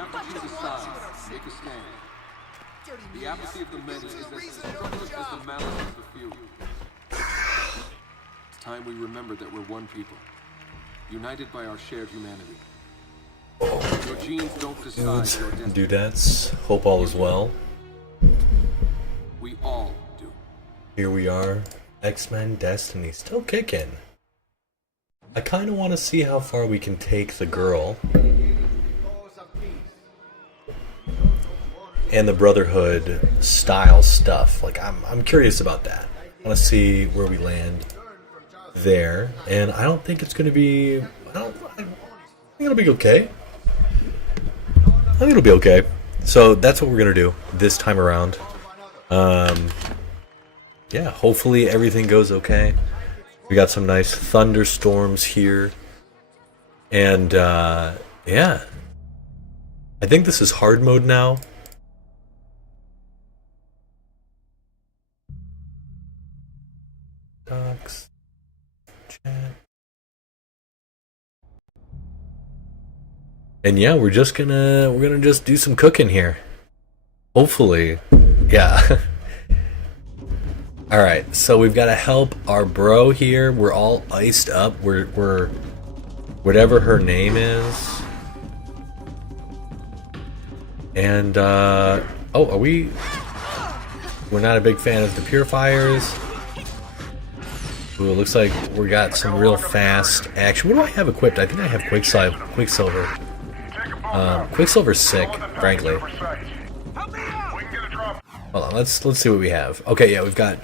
have to choose a side, make a stand. The apathy of the many is as destructive as the malice of the few. It's time we remember that we're one people, united by our shared humanity. Your genes don't decide your destiny. Dudettes, hope all is well. We all do. Here we are, X-Men Destiny, still kicking. I kind of want to see how far we can take the girl. And the Brotherhood style stuff. Like, I'm curious about that. I want to see where we land there. And I don't think it's going to be... I think it'll be okay. I think it'll be okay. So that's what we're going to do this time around. Yeah, hopefully everything goes okay. We got some nice thunderstorms here. And, yeah. I think this is hard mode now. Docs. Chat. And yeah, we're gonna just do some cooking here. Hopefully. Yeah. Alright, so we've got to help our bro here. We're all iced up. We're whatever her name is. And oh, are we? We're not a big fan of the purifiers. Ooh, it looks like we got some real fast action. What do I have equipped? I think I have Quicksilver. Quicksilver's sick, frankly. Hold on, let's see what we have. Okay, yeah, we've got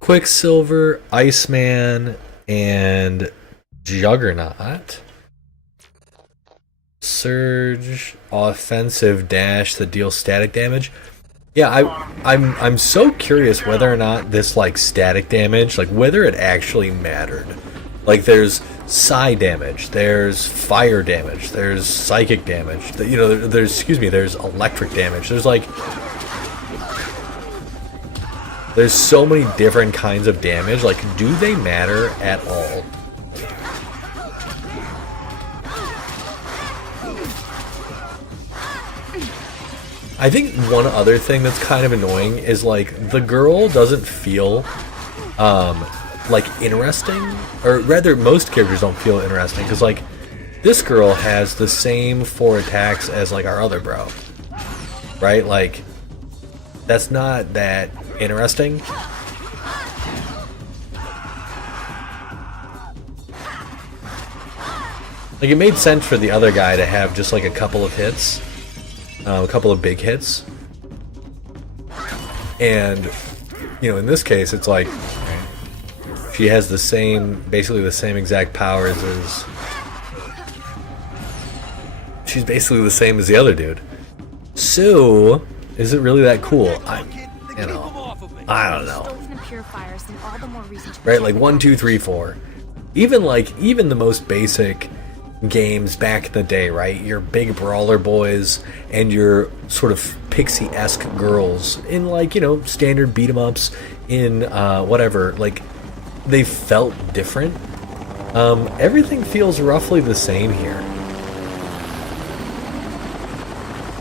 Quicksilver, Iceman, and Juggernaut. Surge, offensive dash that deals static damage. Yeah, I'm so curious whether or not this like static damage, like whether it actually mattered. Like there's psi damage, there's fire damage, there's psychic damage. You know, there's electric damage. There's so many different kinds of damage. Like, do they matter at all? I think one other thing that's kind of annoying is like the girl doesn't feel like interesting, or rather most characters don't feel interesting, because like this girl has the same 4 attacks as like our other bro, right? Like that's not that interesting. Like it made sense for the other guy to have just like a couple of hits. A couple of big hits, and you know, in this case, it's like she has basically the same exact powers as. She's basically the same as the other dude. So, is it really that cool? I don't know. Right, like 1, 2, 3, 4. Even the most basic games back in the day, right? Your big brawler boys and your sort of pixie-esque girls in like, you know, standard beat 'em ups in whatever, like they felt different. Everything feels roughly the same here.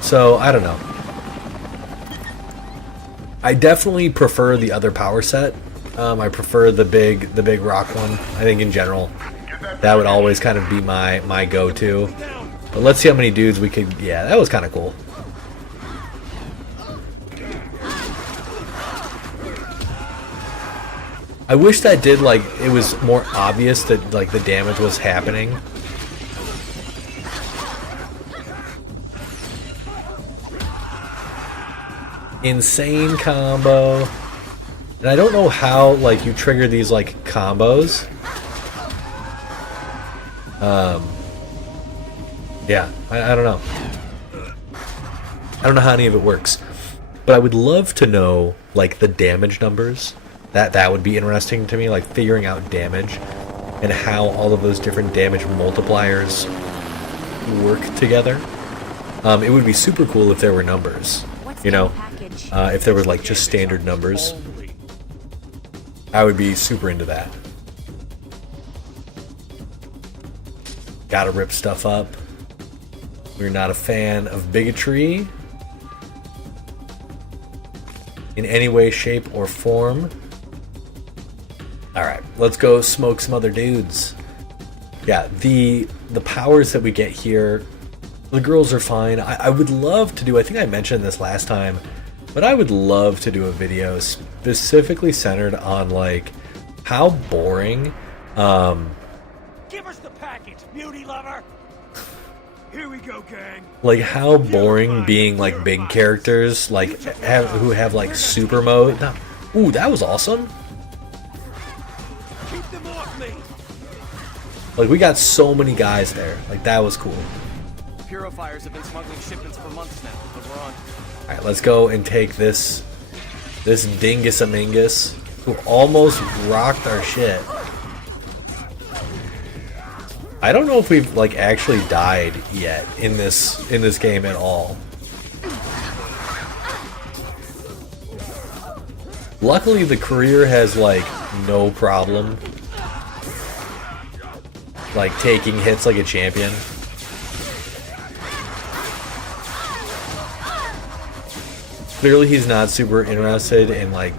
So I don't know. I definitely prefer the other power set. I prefer the big rock one. I think in general that would always kind of be my go-to. But let's see how many dudes we could... Yeah, that was kind of cool. I wish that did, like, it was more obvious that, like, the damage was happening. Insane combo. And I don't know how, like, you trigger these, like, combos. Yeah, I don't know. I don't know how any of it works. But I would love to know, like, the damage numbers. That would be interesting to me, like, figuring out damage and how all of those different damage multipliers work together. It would be super cool if there were numbers, you know? If there were, like, just standard numbers. I would be super into that. Gotta rip stuff up. We're not a fan of bigotry in any way, shape, or form. Alright, let's go smoke some other dudes. Yeah, the powers that we get here, the girls are fine. I would love to do, I think I mentioned this last time, but I would love to do a video specifically centered on, like, how boring, Give us the package, beauty lover! Here we go, gang. like, how boring being, like, big characters, like, who have, like, super mode. Ooh, that was awesome. Keep them off me! Like, we got so many guys there. Like, that was cool. Purifiers have been smuggling shipments for months now, but we're on. Alright, let's go and take this dingus-a-mingus who almost rocked our shit. I don't know if we've, like, actually died yet in this game at all. Luckily, the career has, like, no problem, like, taking hits like a champion. Clearly, he's not super interested in, like,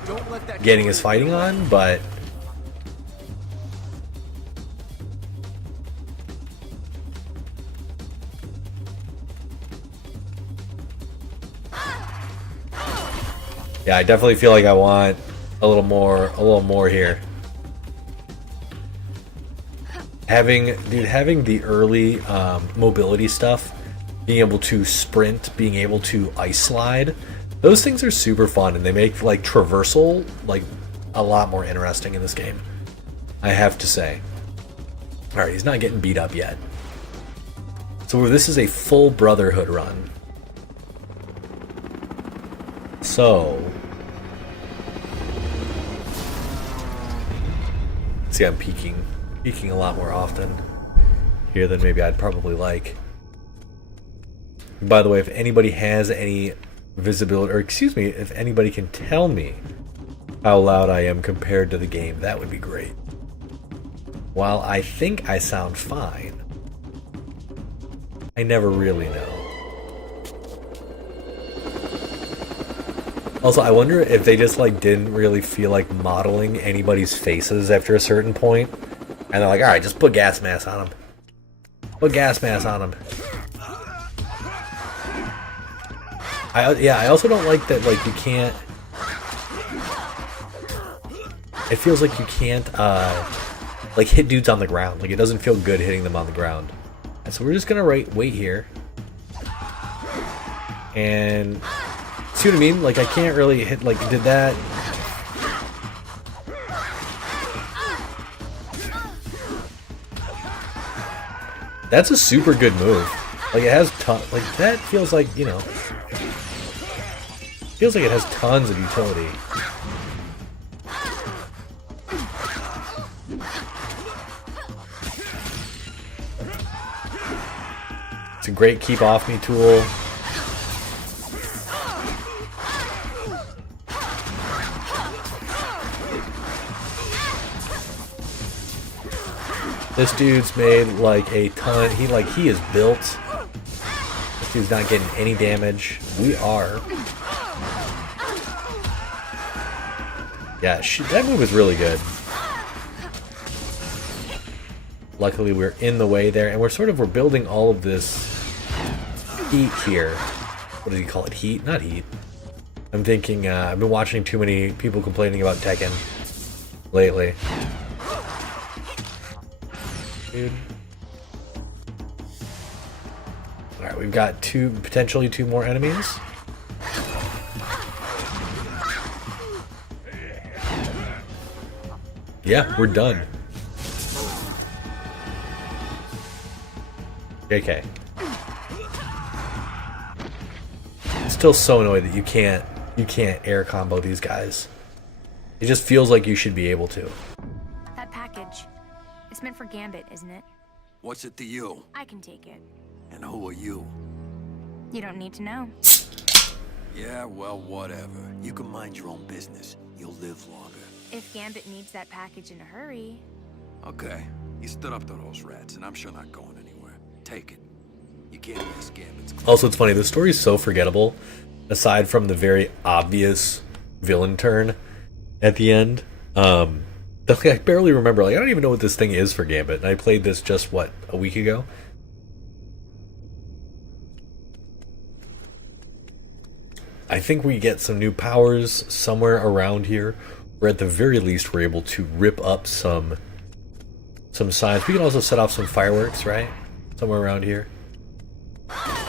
getting his fighting on, but yeah, I definitely feel like I want a little more here. Having the early mobility stuff, being able to sprint, being able to ice slide, those things are super fun, and they make, like, traversal, like, a lot more interesting in this game, I have to say. Alright, he's not getting beat up yet. So this is a full Brotherhood run. So, see, I'm peeking a lot more often here than maybe I'd probably like. By the way, if anybody has any visibility, or excuse me, if anybody can tell me how loud I am compared to the game, that would be great. While I think I sound fine, I never really know. Also, I wonder if they just, like, didn't really feel like modeling anybody's faces after a certain point, and they're like, alright, just put gas masks on them. Put gas masks on them. I also don't like that, like, you can't... It feels like you can't, like, hit dudes on the ground. Like, it doesn't feel good hitting them on the ground. And so we're just gonna wait here. And... see what I mean? Like, I can't really hit, like, did that... That's a super good move. Like, it has like, that feels like, you know... feels like it has tons of utility. It's a great keep off me tool. This dude's made, like, a ton. He is built. This dude's not getting any damage. We are. Yeah, that move is really good. Luckily, we're in the way there, and we're building all of this heat here. What does he call it? Heat? Not heat. I'm thinking, I've been watching too many people complaining about Tekken lately. Dude. Alright, we've got potentially two more enemies. Yeah, we're done. JK. Still so annoyed that you can't air combo these guys. It just feels like you should be able to. That package. It's meant for Gambit, isn't it? What's it to you? I can take it. And who are you? You don't need to know. Yeah, well, whatever. You can mind your own business. You'll live longer. If Gambit needs that package in a hurry... Okay. You stood up to those rats, and I'm sure not going anywhere. Take it. You can't miss Gambit's. Also, it's funny, the story is so forgettable, aside from the very obvious villain turn at the end. I barely remember. Like, I don't even know what this thing is for Gambit, and I played this just, what, a week ago? I think we get some new powers somewhere around here, or at the very least we're able to rip up some signs. We can also set off some fireworks, right? Somewhere around here.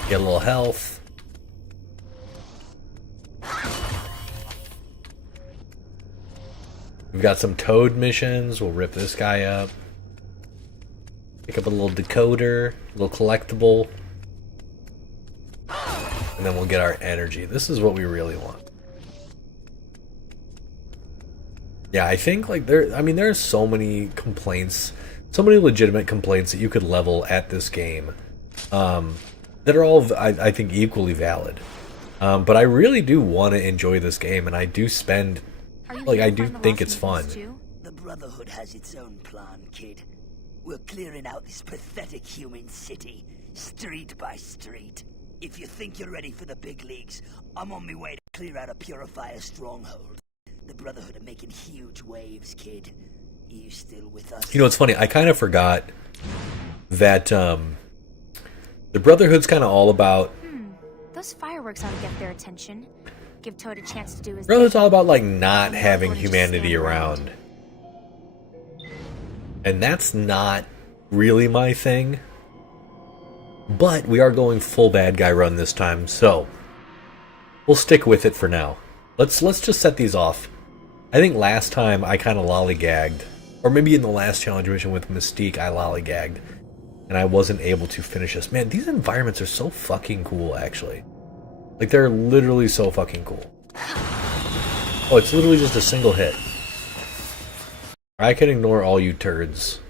Get a little health. We've got some Toad missions. We'll rip this guy up. Pick up a little decoder, a little collectible. And then we'll get our energy. This is what we really want. Yeah, I think like there are so many complaints, so many legitimate complaints that you could level at this game. That are all, I think, equally valid. But I really do want to enjoy this game, and I do spend, like, I do think it's fun. The Brotherhood has its own plan, kid. We're clearing out this pathetic human city, street by street. If you think you're ready for the big leagues, I'm on my way to clear out a Purifier stronghold. The Brotherhood are making huge waves, kid. Are you still with us? You know, it's funny, I kind of forgot that, the Brotherhood's kind of all about... Those fireworks ought to get their attention. Give Toad a chance to do his... Brotherhood's all about, like, not having humanity around. And that's not really my thing. But we are going full bad guy run this time, so we'll stick with it for now. Let's just set these off. I think last time I kind of lollygagged, or maybe in the last challenge mission with Mystique I lollygagged, and I wasn't able to finish this. Man, these environments are so fucking cool, actually. Like, they're literally so fucking cool. Oh, it's literally just a single hit. I can ignore all you turds.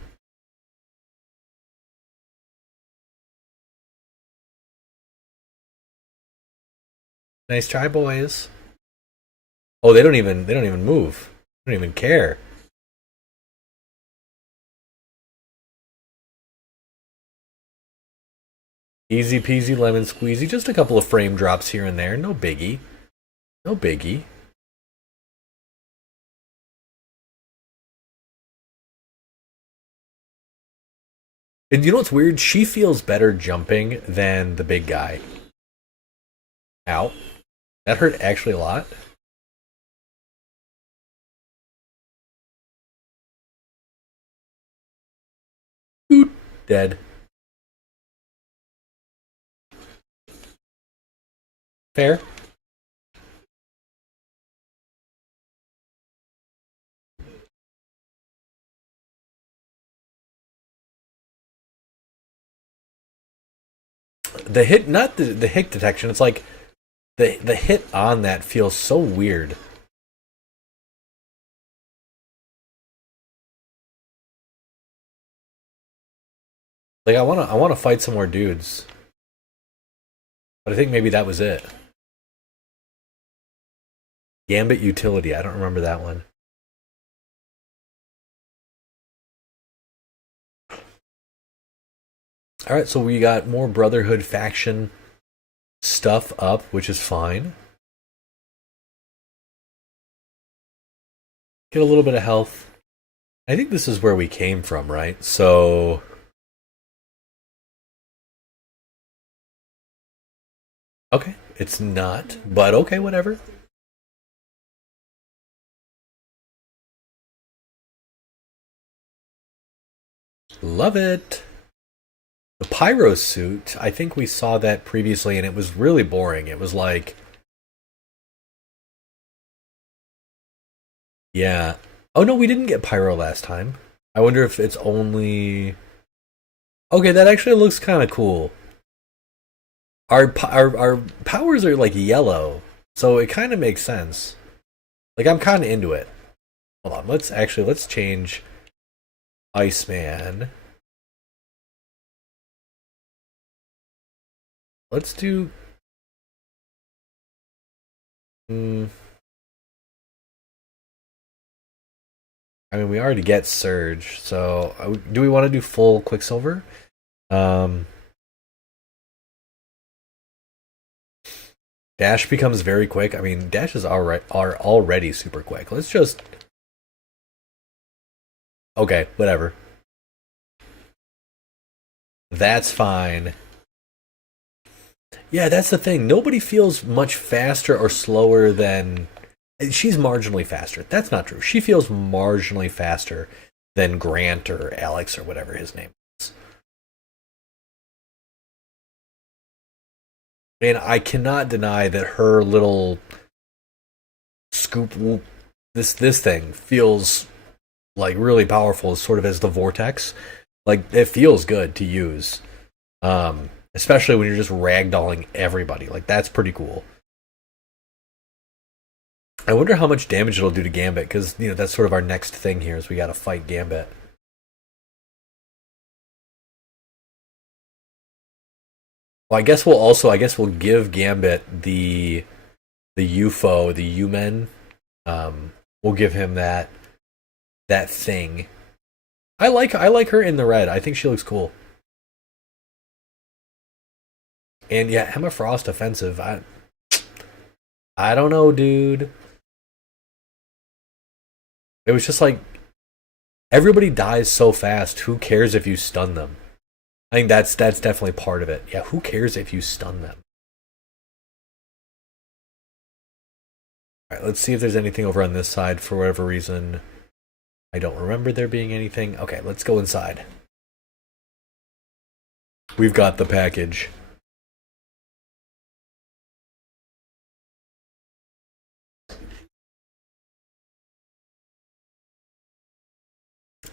Nice try, boys. Oh, they don't even move. They don't even care. Easy peasy lemon squeezy. Just a couple of frame drops here and there. No biggie. No biggie. And you know what's weird? She feels better jumping than the big guy. Ow. That hurt actually a lot. Oot. Dead. Fair. The hit, not the hit detection, it's like the hit on that feels so weird. Like I wanna fight some more dudes. But I think maybe that was it. Gambit utility, I don't remember that one. Alright, so we got more Brotherhood faction stuff up, which is fine. Get a little bit of health. I think this is where we came from, right? So... okay, it's not, but okay, whatever. Love it. The pyro suit, I think we saw that previously and it was really boring. It was like... yeah. Oh no, we didn't get pyro last time. I wonder if it's only... okay, that actually looks kind of cool. Our powers are like yellow, so it kind of makes sense. Like, I'm kind of into it. Hold on, let's change Iceman. Let's do... I mean, we already get Surge, so do we want to do full Quicksilver? Dash becomes very quick. I mean, dashes are already super quick. Let's just... Okay, whatever. That's fine. Yeah, that's the thing. Nobody feels much faster or slower than... She's marginally faster. That's not true. She feels marginally faster than Grant or Alex or whatever his name is. And I cannot deny that her little scoop whoop, this thing feels like really powerful, sort of as the vortex. Like, it feels good to use. Especially when you're just ragdolling everybody. Like, that's pretty cool. I wonder how much damage it'll do to Gambit, because, you know, that's sort of our next thing here, is we gotta fight Gambit. Well, I guess we'll give Gambit the UFO, the U-Men. We'll give him that thing. I like her in the red. I think she looks cool. And yeah, Emma Frost offensive. I don't know, dude. It was just like, everybody dies so fast. Who cares if you stun them? I think that's definitely part of it. Yeah, who cares if you stun them? Alright, let's see if there's anything over on this side. For whatever reason, I don't remember there being anything. Okay, let's go inside. We've got the package.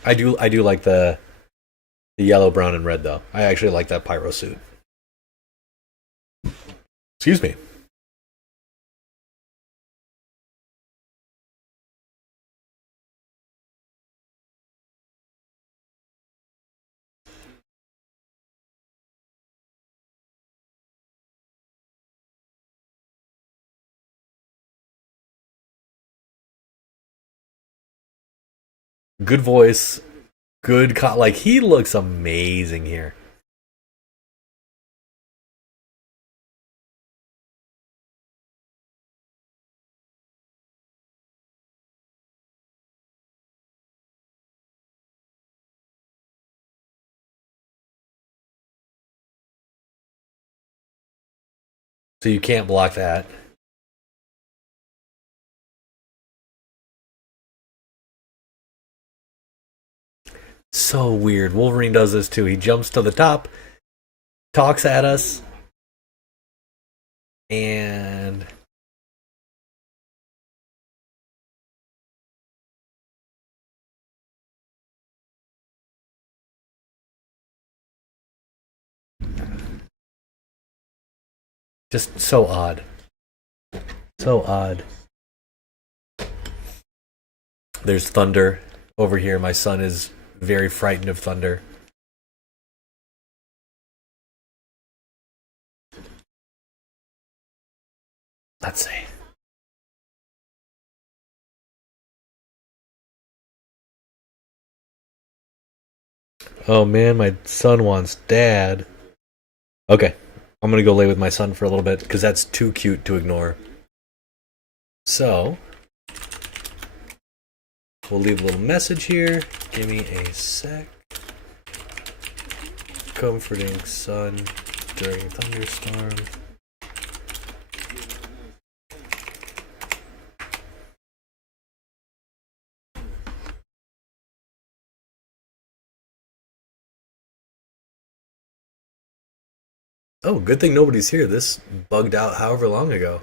I do like the yellow, brown, and red, though. I actually like that pyro suit. Excuse me. Good voice. Good like, he looks amazing here. So you can't block that. So weird. Wolverine does this too. He jumps to the top, talks at us, and just so odd. So odd. There's thunder over here. My son is very frightened of thunder. Let's see. Oh man, my son wants dad. Okay, I'm gonna go lay with my son for a little bit because that's too cute to ignore. So, we'll leave a little message here. Give me a sec. Comforting son during thunderstorm. Oh, good thing nobody's here. This bugged out however long ago.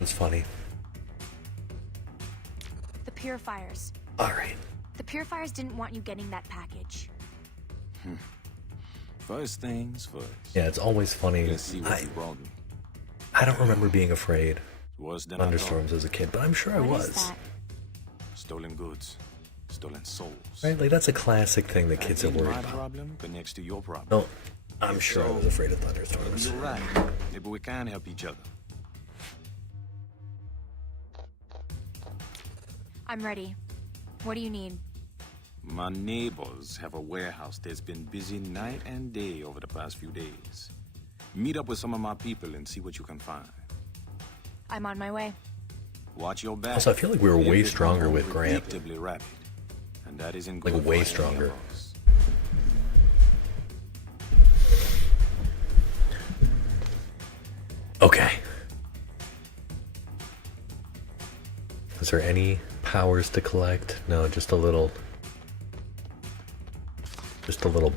It's funny. The purifiers. Alright. The purifiers didn't want you getting that package. First things first. Yeah, it's always funny. Let's see what you brought me. I don't remember being afraid Worse than of thunderstorms as a kid, but I'm sure I What is was. that? Stolen goods, stolen souls. Right? Like, that's a classic thing that kids are Ain't worried my about. problem, but next to your problem. No, I'm sure I was afraid of Maybe thunderstorms. you're right. Maybe we can help each other. I'm ready. What do you need? My neighbors have a warehouse that's been busy night and day over the past few days. Meet up with some of my people and see what you can find. I'm on my way. Watch your back. Also, I feel like we were way They've stronger become with Grant. unpredictably rapid, and that isn't Like, good way for any stronger. of us. Okay. Is there any powers to collect? No, just a little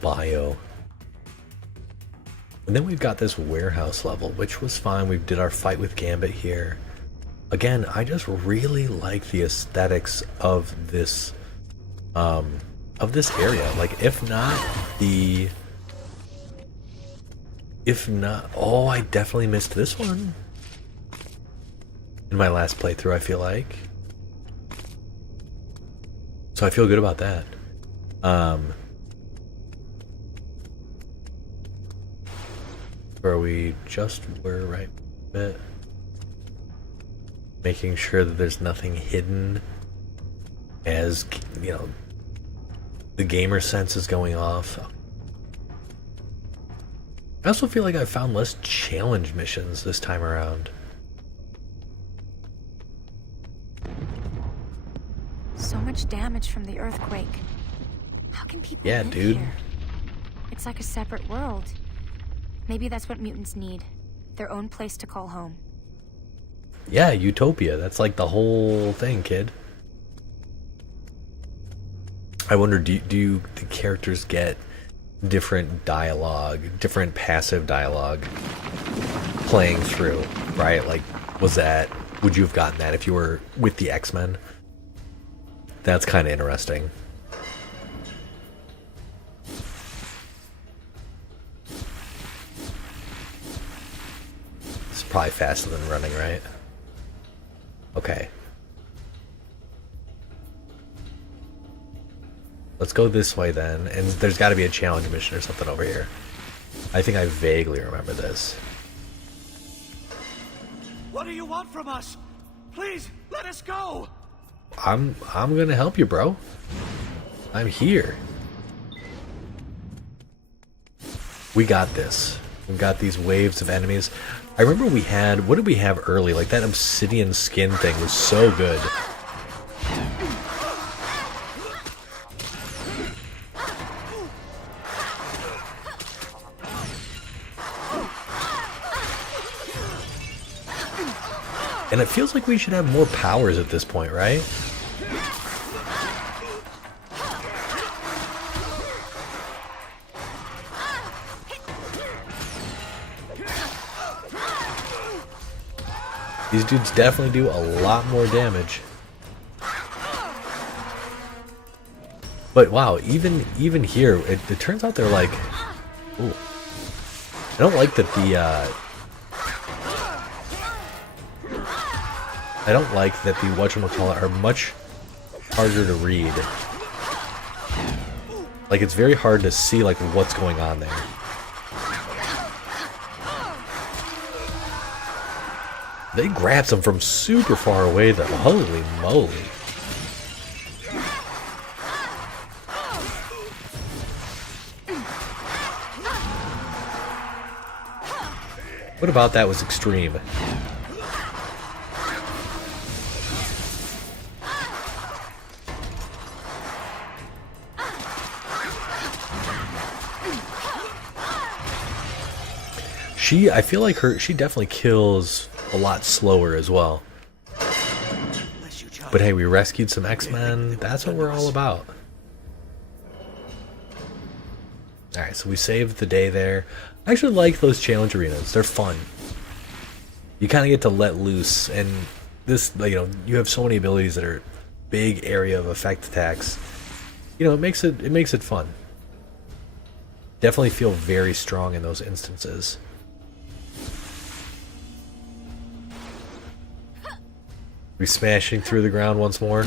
bio. And then we've got this warehouse level, which was fine. We did our fight with Gambit here. Again, I just really like the aesthetics of this area. Like, if not, oh, I definitely missed this one in my last playthrough, I feel like. So I feel good about that. Where we just were right bit. Making sure that there's nothing hidden as, you know, the gamer sense is going off. I also feel like I found less challenge missions this time around. So much damage from the earthquake. How can people Yeah, live dude. here? It's like a separate world. Maybe that's what mutants need. Their own place to call home. Yeah, utopia. That's like the whole thing, kid. I wonder, do the characters get different dialogue, different passive dialogue playing through, right? Like, would you have gotten that if you were with the X-Men? That's kind of interesting. It's probably faster than running, right? Okay. Let's go this way then, and there's got to be a challenge mission or something over here. I think I vaguely remember this. What do you want from us? Please, let us go! I'm gonna help you, bro. I'm here. We got this. We got these waves of enemies. I remember we had, what did we have early? Like, that obsidian skin thing was so good. And it feels like we should have more powers at this point, right? These dudes definitely do a lot more damage. But wow, even here, it turns out they're like... Ooh. I don't like that the... I don't like that the whatchamacallit are much harder to read. Like, it's very hard to see, like, what's going on there. They grabs them from super far away, though. Holy moly. What about that was extreme? I feel like she definitely kills a lot slower as well. But hey, we rescued some X-Men. That's what we're all about. Alright, so we saved the day there. I actually like those challenge arenas. They're fun. you kind of get to let loose, and this, you know, you have so many abilities that are big area of effect attacks. You know, it makes it fun. Definitely feel very strong in those instances. We smashing through the ground once more.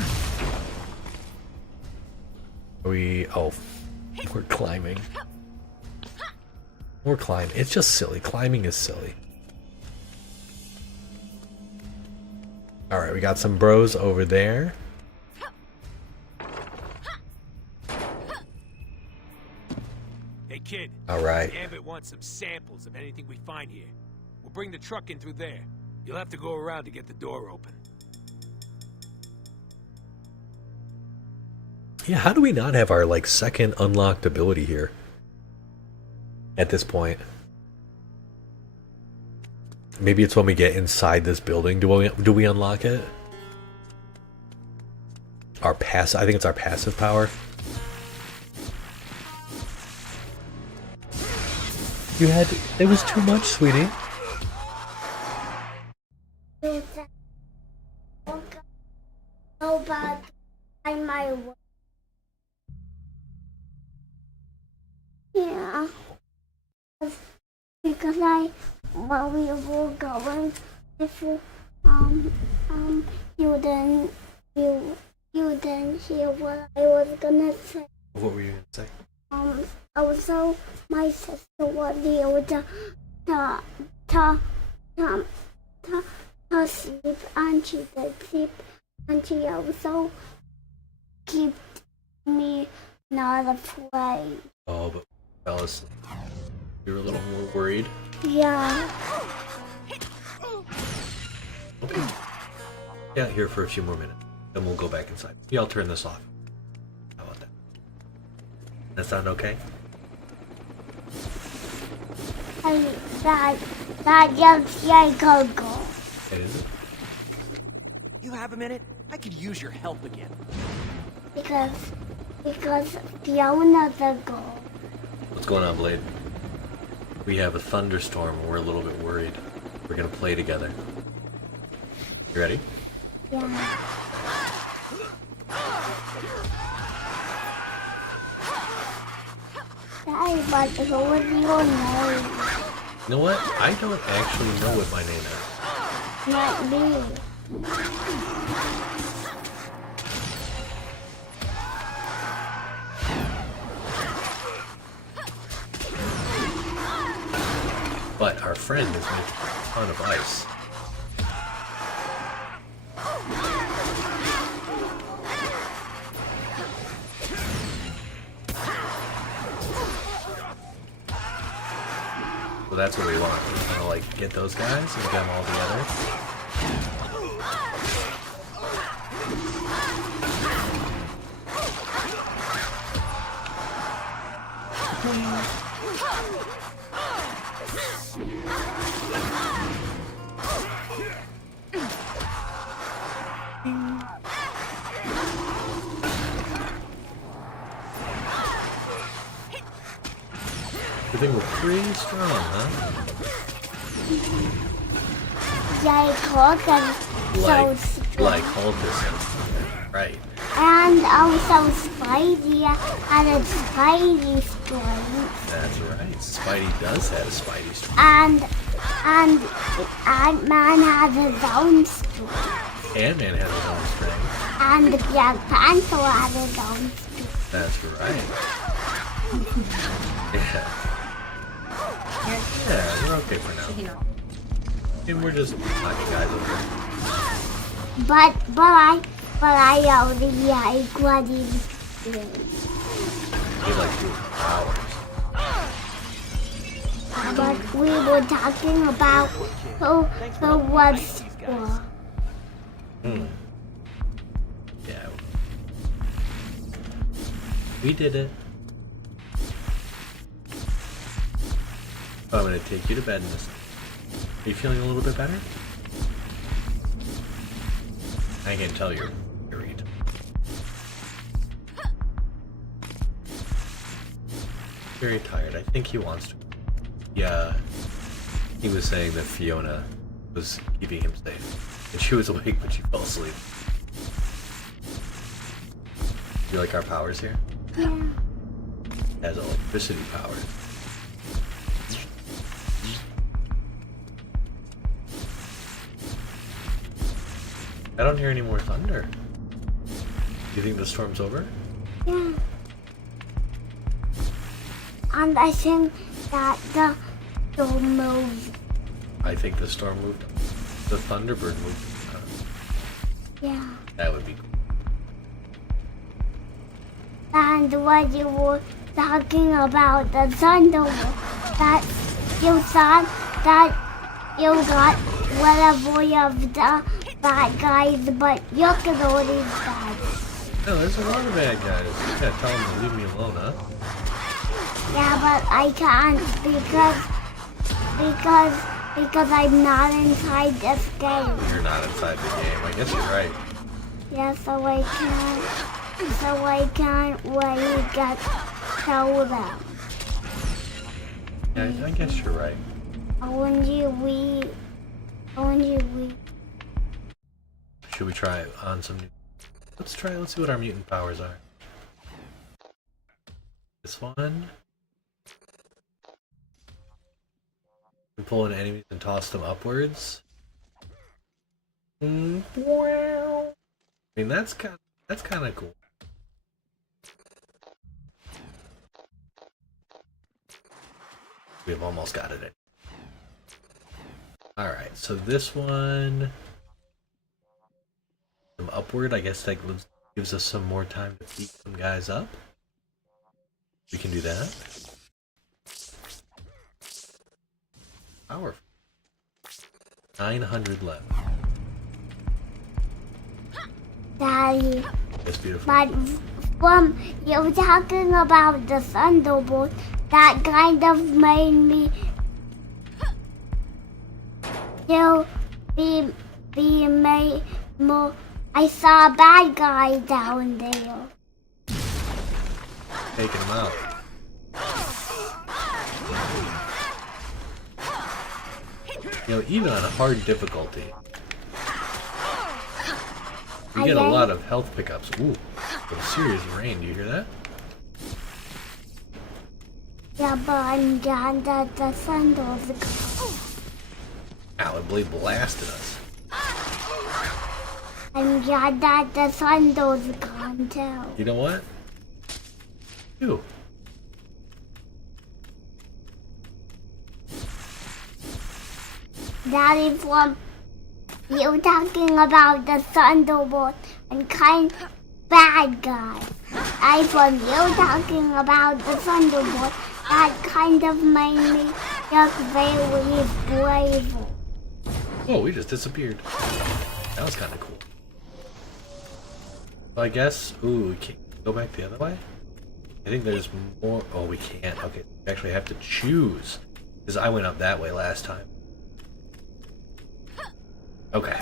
Oh, we're climbing. We're climbing. It's just silly. Climbing is silly. Alright, we got some bros over there. Hey, kid. Alright. Gambit wants some samples of anything we find here. We'll bring the truck in through there. You'll have to go around to get the door open. Yeah, how do we not have our, like, second unlocked ability here? At this point. Maybe it's when we get inside this building. Do we unlock it? I think it's our passive power. It was too much, sweetie. Oh, but I might. Yeah, because while we were going, if you didn't hear what I was gonna say. What were you gonna say? Also, my sister was able to sleep, and she did sleep, and she also kept me not afraid. Oh, but fell asleep. You were a little more worried. Yeah. Okay. Yeah, here for a few more minutes. Then we'll go back inside. Yeah, I'll turn this off. How about that? That sound okay? That just like a go. Is it? You have a minute? I could use your help again. Because Fiona's a go. What's going on, Blade? We have a thunderstorm and we're a little bit worried. We're gonna play together. You ready? Yeah. Daddy, but who was your name? You know what? I don't actually know what my name is. Not me. But our friend is making a ton of ice. So that's what we want. We want to like get those guys and get them all together. I think we're pretty strong, huh? Like Hulk and so strong. Like Hulk is right. And also Spidey had a Spidey strength. That's right. Spidey does have a Spidey strength. And Ant-Man has his own strength. Ant-Man has his own strength. And Black Panther has his own strength. That's right. Yeah. Yeah, we're okay for now. And we're just talking guys over. But I already like what he's doing. He like doing powers. But we were talking about who was for. Yeah. We did it. I'm gonna take you to bed in this. Are you feeling a little bit better? I can tell you're worried. Very tired. I think he wants to. Yeah. He was saying that Fiona was keeping him safe. And she was awake, but she fell asleep. You like our powers here? Yeah. It has electricity power. I don't hear any more thunder. Do you think the storm's over? Yeah. And I think that the storm moved. I think the storm moved. The Thunderbird moved. Yeah. That would be cool. And what you were talking about, the thunderbolt, that you thought that you got whatever of the bad guys, but you can only bad. No, there's a lot of bad guys. You gotta tell them to leave me alone, huh? Yeah, but I can't because I'm not inside this game. You're not inside the game. I guess you're right. Yeah, so I can't really get tell them. Yeah, I guess you're right. When you read. Should we try on some new... Let's see what our mutant powers are. This one. We pull in enemies and toss them upwards. Wow. I mean, that's kind of cool. We've almost got it in. Alright, so this one... From upward, I guess that gives us some more time to beat some guys up. We can do that. Powerful. 900 left. Daddy. That's beautiful. But from you talking about the thunderbolt, that kind of made me still be made more. I saw a bad guy down there. Taking him out. You know, even on a hard difficulty, you get a lot of health pickups. Ooh, some serious rain. Do you hear that? Yeah, but I'm glad that the thunder's gone. Ow, it blade blasted us. I'm glad that the thunder's gone too. You know what? Ew. Daddy, from you talking about the thunderbolt and kind bad guy. From you talking about the thunderbolt, that kind of made me just very brave. Oh, we just disappeared. That was kind of cool. So I guess, ooh, we can't go back the other way? I think there's more. Oh, we can't. Okay, we actually have to choose. Because I went up that way last time. Okay.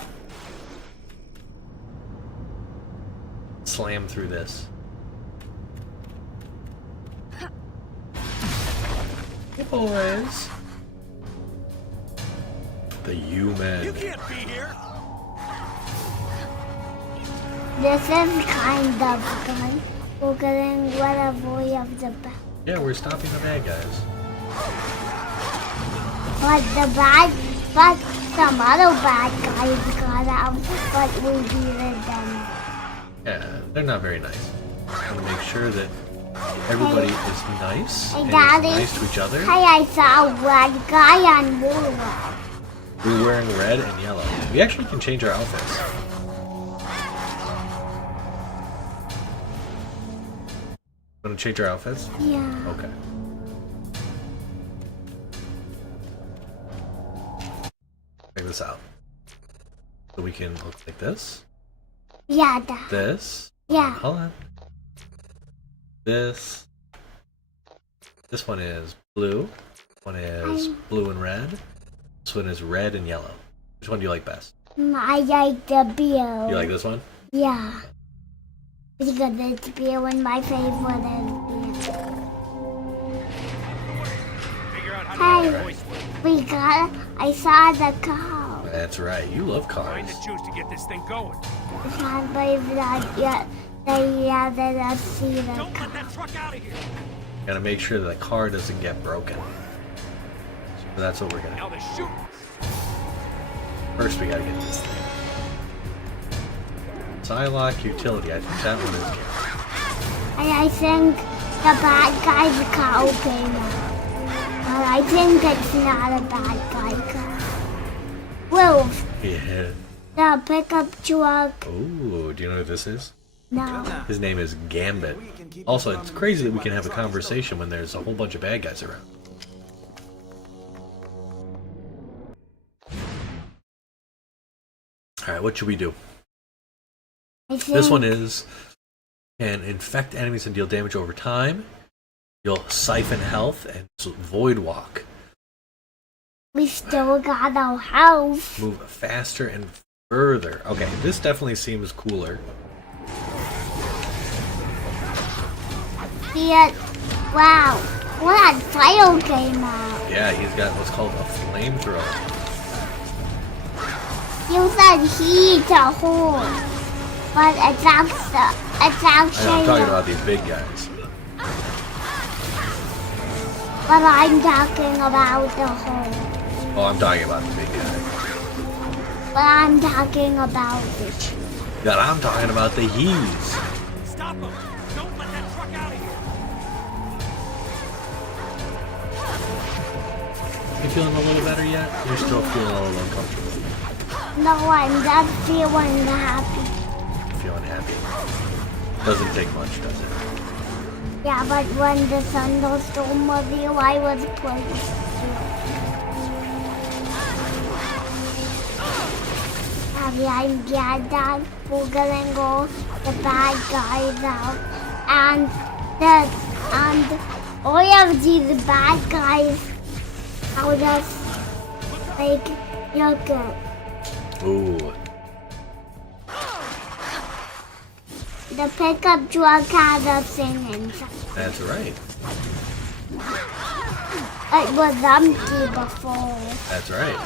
Slam through this. Hey, boys. The human. You can't be here. This is kind of fun. We're getting whatever we have the bad. Yeah, we're stopping the bad guys. But some other bad guys got out, but we beat them. Yeah, they're not very nice. I want to make sure that everybody is nice and Daddy, is nice to each other. Hey, I saw a red guy on Woolworth. We're wearing red and yellow. We actually can change our outfits. Want to change our outfits? Yeah. Okay. Check this out. So we can look like this. Yeah, Dad. This. Yeah. Hold on. This. This one is blue. One is blue and red. This one is red and yellow. Which one do you like best? I like the blue. You like this one? Yeah. Because it's blue and my favorite is blue. Hey, I saw the cow. That's right. You love Find cars. the juice to get this thing going. I can't believe that yet. They added a seat. Don't let that truck out of here. Gotta make sure that the car doesn't get broken. So that's what we're gonna Now do. they're shooting. First, we gotta get this thing. Psylocke utility. I think that one is good. And I think the bad guy's a cow gamer. But I think it's not a bad guy. Wolf, Yeah. the pickup truck. Ooh, do you know who this is? No. His name is Gambit. Also, it's crazy that we can have a conversation when there's a whole bunch of bad guys around. Alright, what should we do? I think This one is can infect enemies and deal damage over time. You'll siphon health and void walk. we still got our house. Move faster and further. Okay, this definitely seems cooler. Yeah. Wow. What a fire came out. Yeah, he's got what's called a flamethrower. You said he's a horse. But it's actually, I know, I'm talking about these big guys. but I'm talking about the horse. Oh, I'm talking about the big guy. But I'm talking about the tree. God, I'm talking about the he's. Stop them. Don't let that truck out of here. You feeling a little better yet? You're still feeling a little uncomfortable. No, I'm just feeling happy. Feeling happy. Doesn't take much, does it? Yeah, but when the thunderstorm was here, I was pleased. I'm glad that we're gonna go the bad guys out, and all of these bad guys are just like yogurt. Ooh. The pickup truck had a thing inside. That's right. It was empty before. That's right.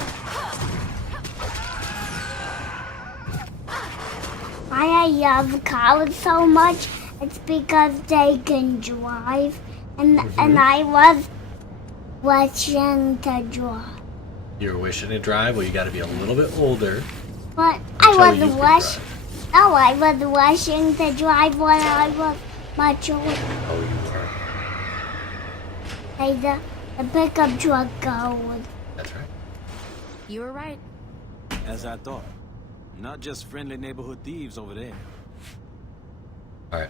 Why I love cars so much, it's because they can drive, and I was wishing to drive. You're wishing to drive? Well, you gotta be a little bit older. But Until I you was can wishing. No, I was wishing to drive when I was much older. Oh, you are. Hey, the pickup truck goes. That's right. You were right. As I thought. Not just friendly neighborhood thieves over there. Alright.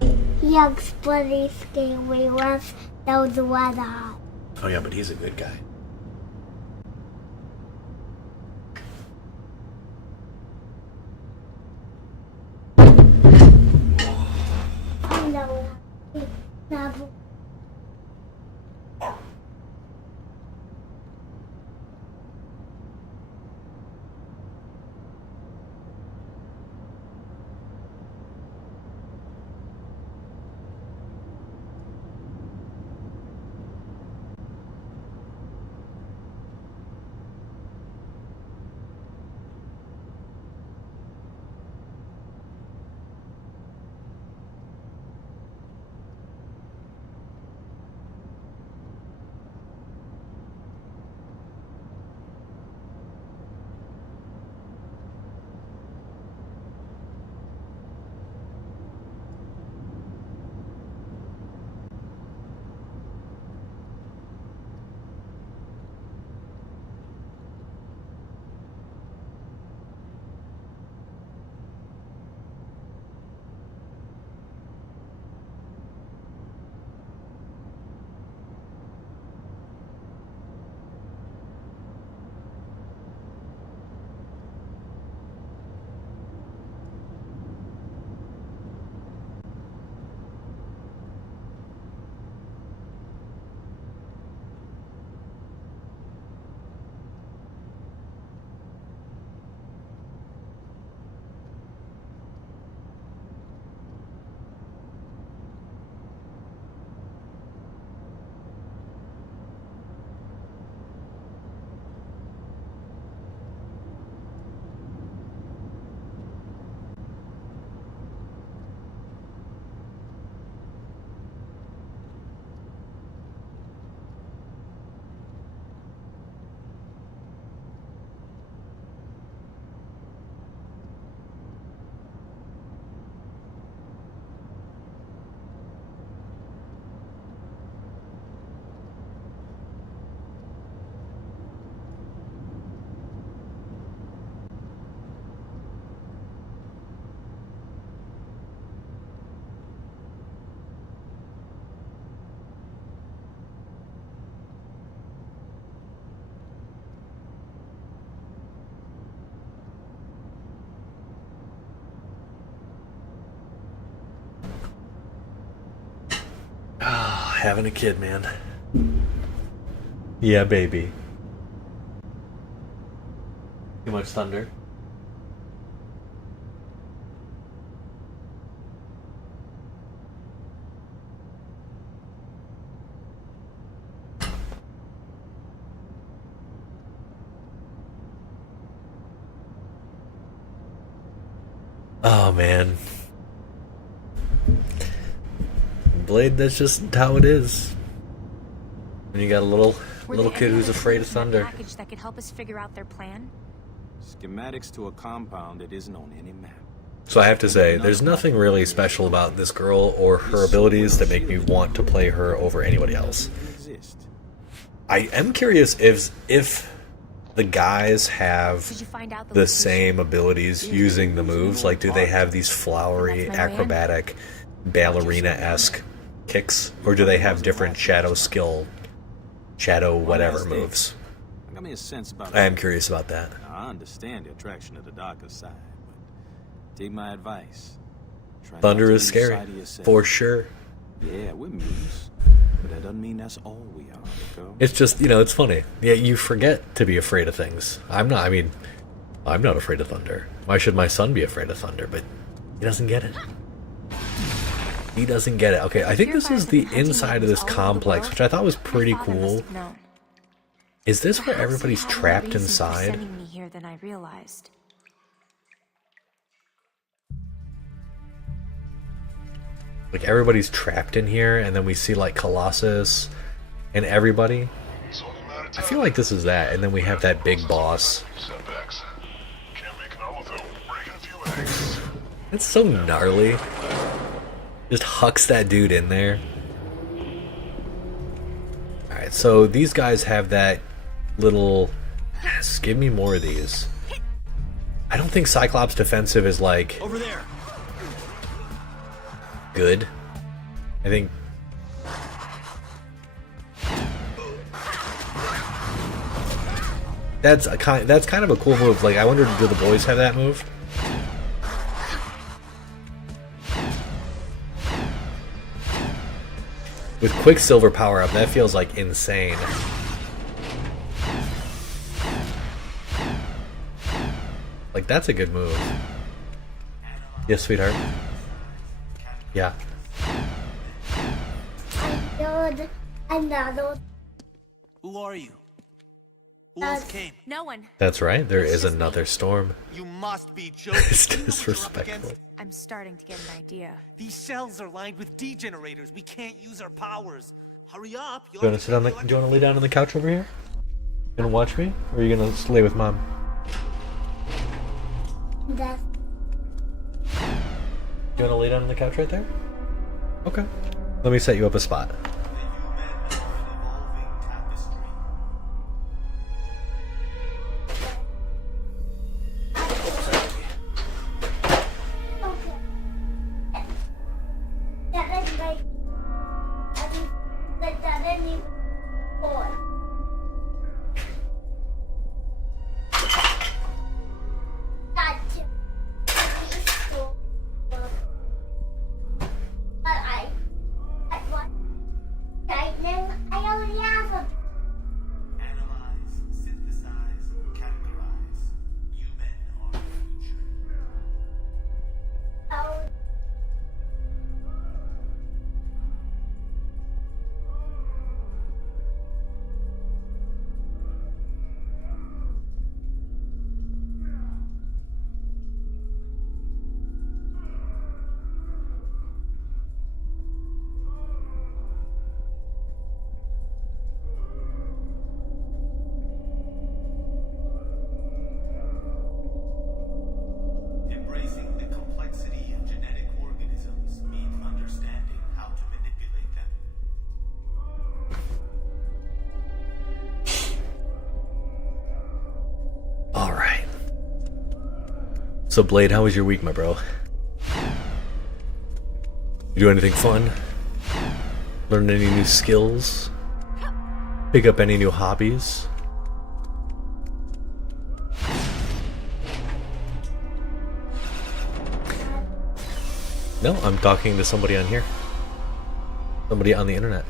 He looks pretty scary with those red eyes. Oh yeah, but he's a good guy. No, it's not. having a kid, man. Yeah, baby. Too much thunder. Oh man. Blade, that's just how it is. When you got a little kid who's afraid of thunder. Package that could help us figure out their plan. Schematics to a compound that isn't on any map. So I have to say, there's nothing really special about this girl or her abilities that make me want to play her over anybody else. I am curious if the guys have the same abilities using the moves. Like, do they have these flowery, acrobatic, ballerina-esque kicks? Or do they have different shadow whatever moves? Got me a sense about I am curious about that. I understand the attraction of the darker side, but take my advice. Try Thunder not to is lose scary, sight of yourself. for sure. Yeah, we're mutants, but that doesn't mean that's all we are, Nico. It's just, it's funny. Yeah, you forget to be afraid of things. I'm not afraid of thunder. Why should my son be afraid of thunder? But he doesn't get it. He doesn't get it. Okay, I think this is the inside of this complex, which I thought was pretty cool. Is this where everybody's trapped inside? Sending me here than I realized. Like, everybody's trapped in here, and then we see, like, Colossus and everybody. I feel like this is that, and then we have that big boss. It's so gnarly. Just hucks that dude in there. Alright, so these guys have that little... Yes, give me more of these. I don't think Cyclops defensive is, like... Over there. Good. I think... That's kind of a cool move. Like, I wonder, do the boys have that move? With Quicksilver power up, that feels like insane. Like, that's a good move. Yes, sweetheart. Yeah. Another. Who are you? Who else came? No one. That's right, there is another storm. You must be joking. It's You know what you're up disrespectful. against? I'm starting to get an idea. These cells are lined with degenerators. We can't use our powers. Hurry up. Do you want to sit on the? Do you want to lay down on the couch over here? You gonna watch me, or are you gonna lay with mom? That's You want to lay down on the couch right there? Okay. Let me set you up a spot. So Blade, how was your week, my bro? You do anything fun? Learn any new skills? Pick up any new hobbies? No, I'm talking to somebody on here. Somebody on the internet.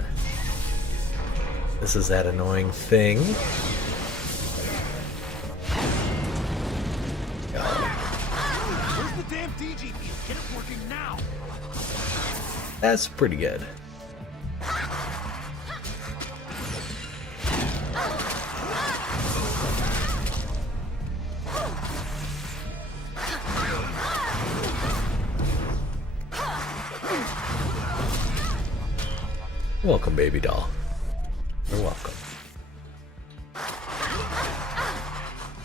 This is that annoying thing. Where's the damn DG field? Get it working now. That's pretty good. Welcome, baby doll. You're welcome.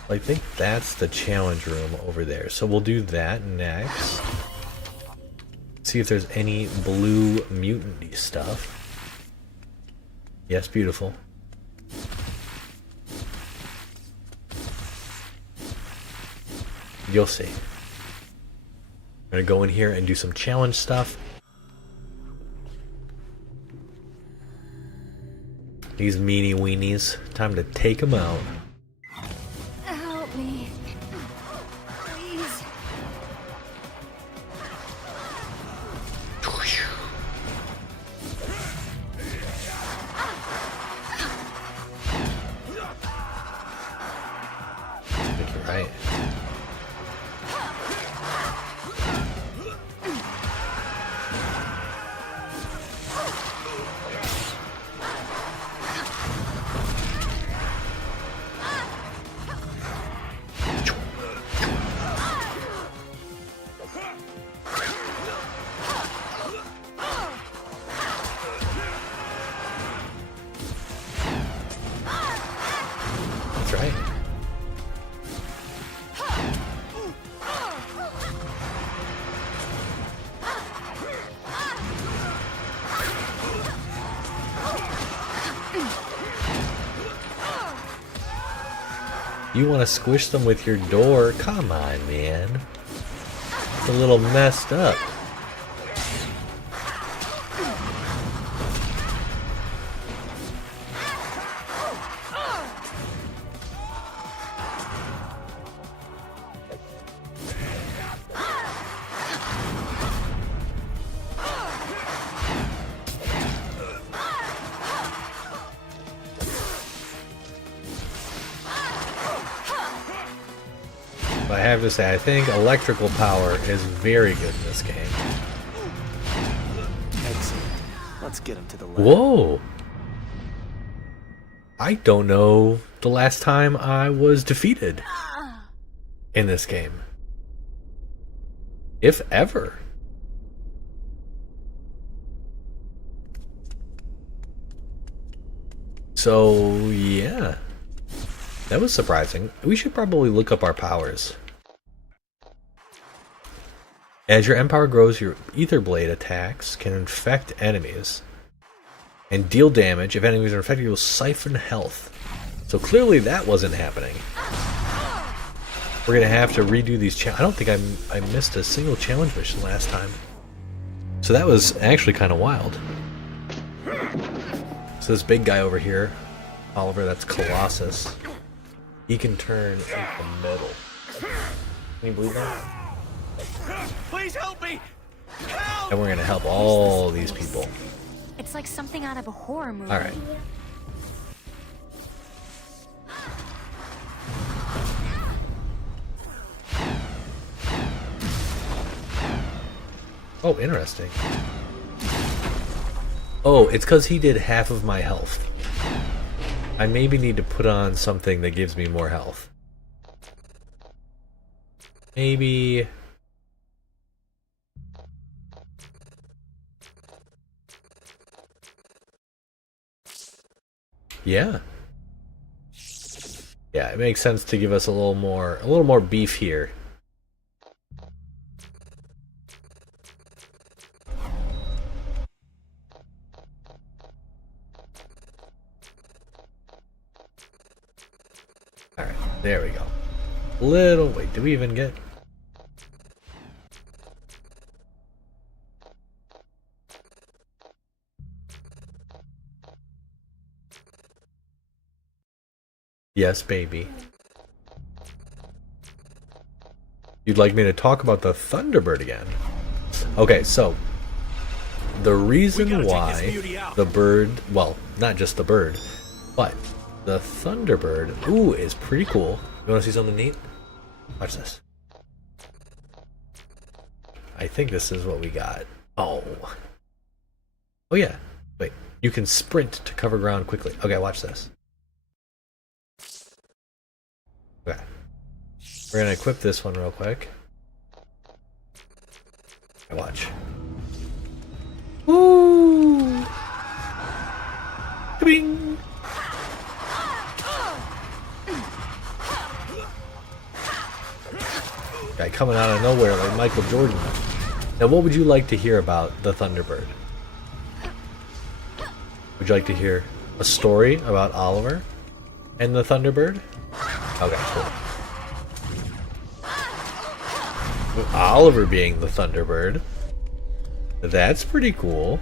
I think that's the challenge room over there. So we'll do that next. See if there's any blue mutant-y stuff. Yes, beautiful. You'll see. I'm gonna go in here and do some challenge stuff. These meanie weenies. Time to take them out. Help me. Please. I think you're right. That's right. You want to squish them with your door? Come on, man. It's a little messed up. But I have to say, I think electrical power is very good in this game. Excellent. Let's get him to the lab. Whoa! I don't know the last time I was defeated in this game. If ever. So, yeah. That was surprising. We should probably look up our powers. As your Empower grows, your Ether Blade attacks can infect enemies and deal damage. If enemies are infected, you'll siphon health. So clearly that wasn't happening. We're going to have to redo these I don't think I missed a single challenge mission last time. So that was actually kind of wild. So this big guy over here, Oliver, that's Colossus. He can turn into metal. Can you believe that? Please help me! Help! And we're gonna help all these people. It's like something out of a horror movie. Alright. Oh, interesting. Oh, it's because he did half of my health. I maybe need to put on something that gives me more health. Maybe... Yeah. Yeah, it makes sense to give us a little more beef here. Alright, there we go. Wait, did we even get... Yes, baby. You'd like me to talk about the Thunderbird again? Okay, so the reason why the bird, well, not just the bird, But the Thunderbird, ooh, is pretty cool. You want to see something neat? Watch this. I think this is what we got. Oh. Oh yeah. Wait. You can sprint to cover ground quickly. Okay, watch this. Okay. We're gonna equip this one real quick. Okay, watch. Woo! Bing! Guy coming out of nowhere like Michael Jordan. Now, what would you like to hear about the Thunderbird? Would you like to hear a story about Oliver and the Thunderbird? Okay, cool. With Oliver being the Thunderbird, that's pretty cool.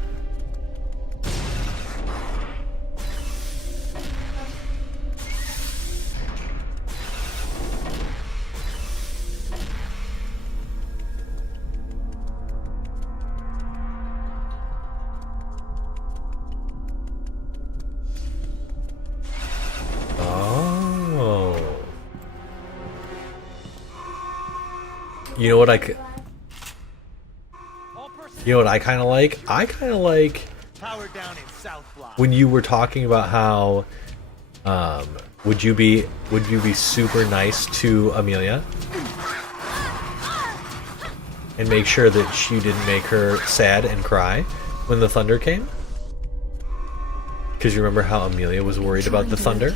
You know what I kind of like? I kind of like when you were talking about how would you be super nice to Amelia and make sure that you didn't make her sad and cry when the thunder came? Because you remember how Amelia was worried about the thunder?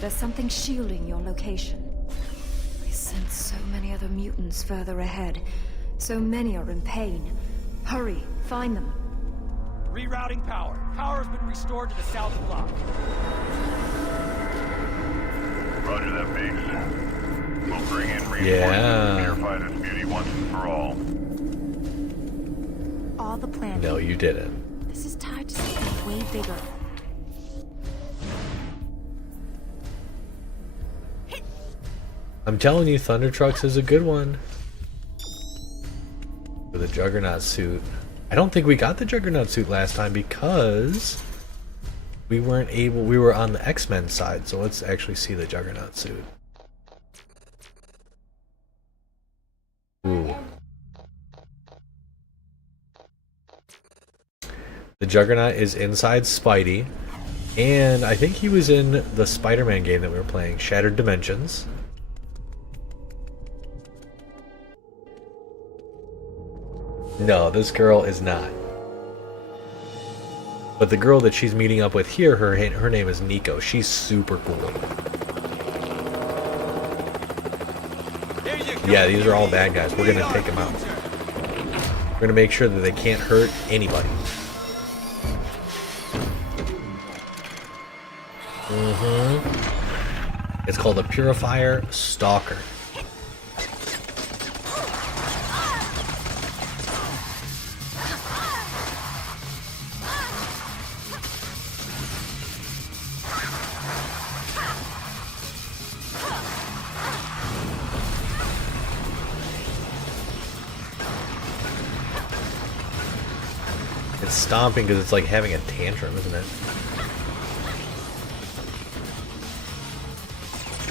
There's something shielding your location. I sense so many other mutants further ahead. So many are in pain. Hurry, find them. Rerouting power. Power's been restored to the south block. Roger that, base. We'll bring in reinforcements Yeah. to purify this beauty once and for all. All the planning. No, you didn't. This is tied to something way bigger. I'm telling you, Thunder Trucks is a good one. With a Juggernaut suit. I don't think we got the Juggernaut suit last time because we weren't able. We were on the X-Men side, so let's actually see the Juggernaut suit. Ooh. The Juggernaut is inside Spidey, and I think he was in the Spider-Man game that we were playing, Shattered Dimensions. No, this girl is not. But the girl that she's meeting up with here, her name is Nico. She's super cool. Yeah, these are all bad guys. We're gonna take them out. We're gonna make sure that they can't hurt anybody. It's called a Purifier Stalker. It's stomping because it's like having a tantrum, isn't it?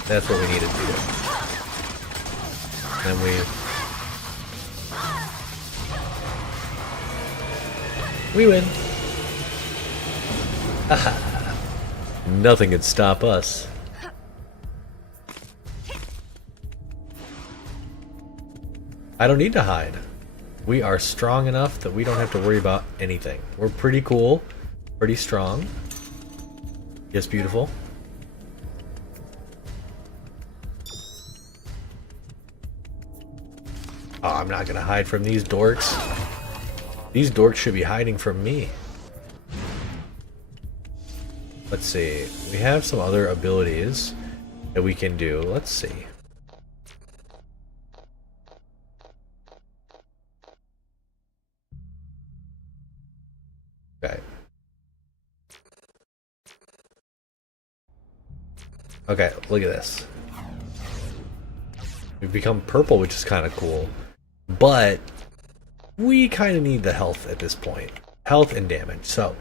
That's what we needed to do. And we win. Nothing could stop us. I don't need to hide. We are strong enough that we don't have to worry about anything. We're pretty cool, pretty strong. Yes, beautiful. Oh, I'm not gonna hide from these dorks. These dorks should be hiding from me. Let's see. We have some other abilities that we can do. Let's see. Okay. Okay, look at this. We've become purple, which is kind of cool. But we kind of need the health at this point. Health and damage. So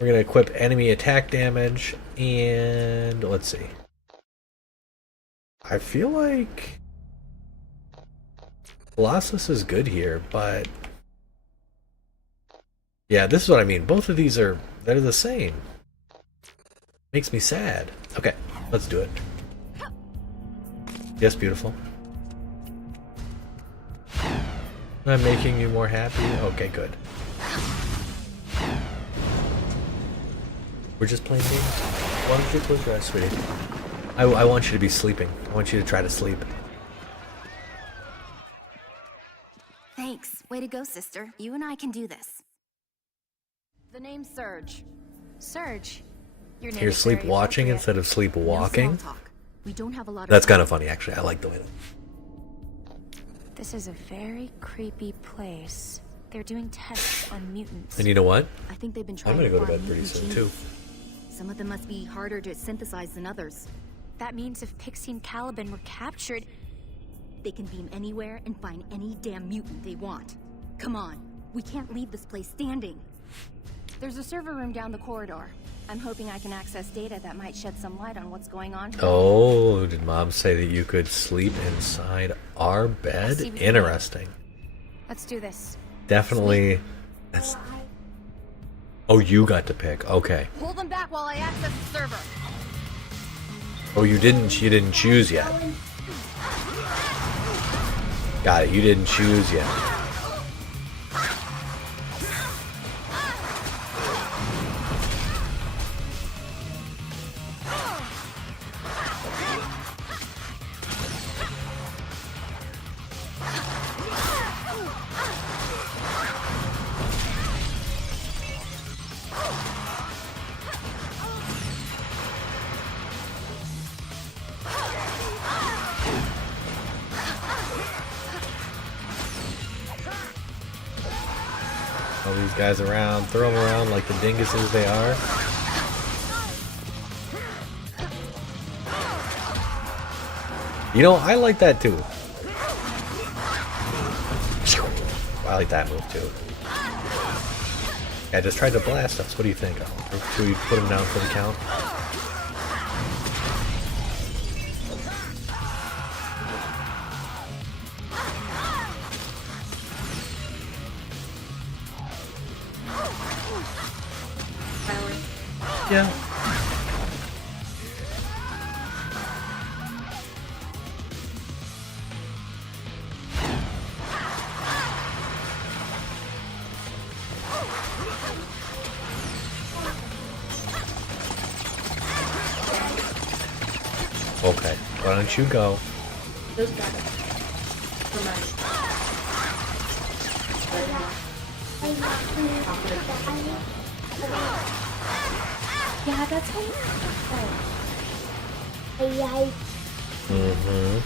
We're gonna equip enemy attack damage, and let's see. I feel like Colossus is good here, but yeah, this is what I mean. Both of these they're the same. Makes me sad. Okay, let's do it. Yes, beautiful. I'm making you more happy? Okay, good. We're just playing games. Why don't you close your eyes, sweetie? I want you to be sleeping. I want you to try to sleep. Thanks. Way to go, sister. You and I can do this. The name's Surge. Surge. Your name You're is very sleep watching appropriate. instead of sleep No walking? small talk. We don't have a lot of That's time. kind of funny, actually. I like the way that. This is a very creepy place. They're doing tests on mutants. And you know what? I think they've been trying I'm gonna go to farm bed pretty mutant soon, too. genes. Some of them must be harder to synthesize than others. That means if Pixie and Caliban were captured, They can beam anywhere and find any damn mutant they want. Come on, we can't leave this place standing. there's a server room down the corridor. I'm hoping I can access data that might shed some light on what's going on. Oh, did Mom say that you could sleep inside our bed? see what you mean. Interesting. Let's do this. Definitely. That's. Oh, you got to pick. Okay. Pull them back while I access the server. Oh, you didn't choose yet. Got it. You didn't choose yet. All these guys around, throw them around like the dinguses they are. You know, I like that too. I like that move too. Yeah, just tried to blast us. What do you think? Should we put him down for the count? Yeah. Okay, why don't you go? Those got it. For mine. Yeah, that's how you Mm-hmm.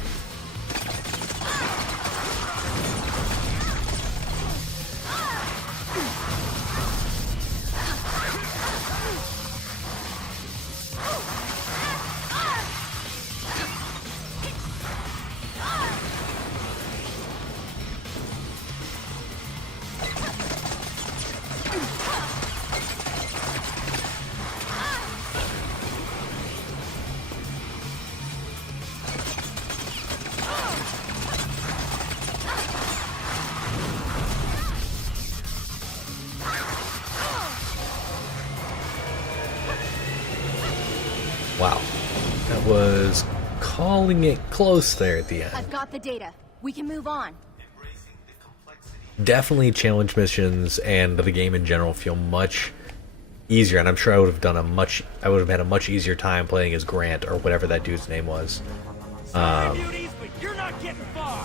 Wow. That was calling it close there at the end. I've got the data. We can move on. Definitely challenge missions and the game in general feel much easier, and I'm sure I would have had a much easier time playing as Grant or whatever that dude's name was. Beauties, but you're not getting far.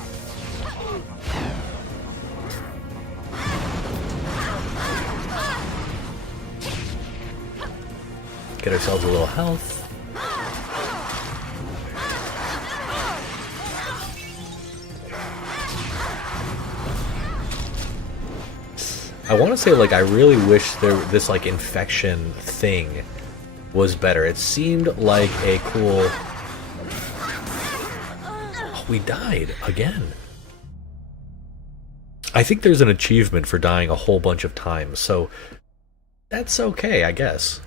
Get ourselves a little health. I want to say, like, I really wish this like infection thing was better. It seemed like a cool. Oh, we died again. I think there's an achievement for dying a whole bunch of times. So that's okay, I guess.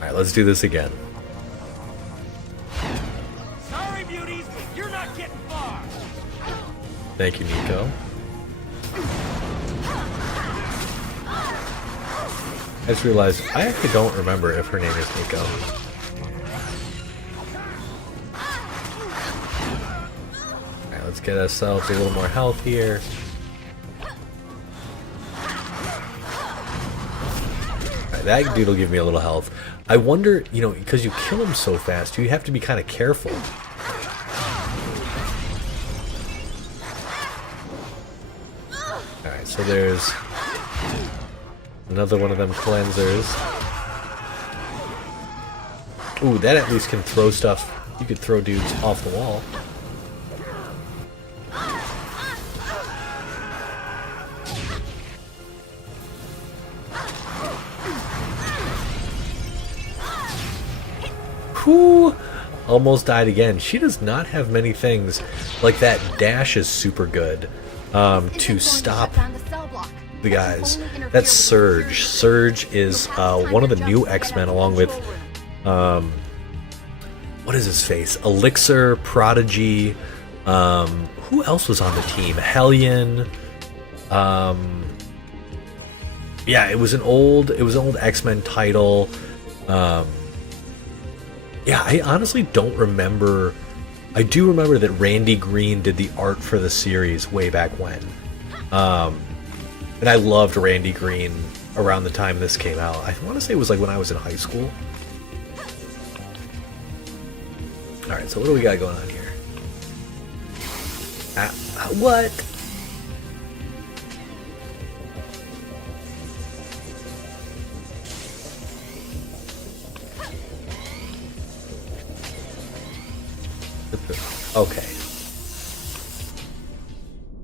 Alright, let's do this again. Sorry, beauties, you're not getting far. Thank you, Nico. I just realized I actually don't remember if her name is Nico. Alright, let's get ourselves a little more health here. Alright, that dude will give me a little health. I wonder, you know, because you kill him so fast, you have to be kind of careful. Alright, so there's another one of them cleansers. Ooh, that at least can throw stuff. You could throw dudes off the wall. Whew! Almost died again. She does not have many things. Like that dash is super good to stop the guys. That's Surge. Surge is one of the new X-Men along with what is his face? Elixir, Prodigy, who else was on the team? Hellion. Yeah, it was an old X-Men title. Yeah, I honestly don't remember. I do remember that Randy Green did the art for the series way back when. And I loved Randy Green around the time this came out. I want to say it was like when I was in high school. Alright, so what do we got going on here? What? Okay.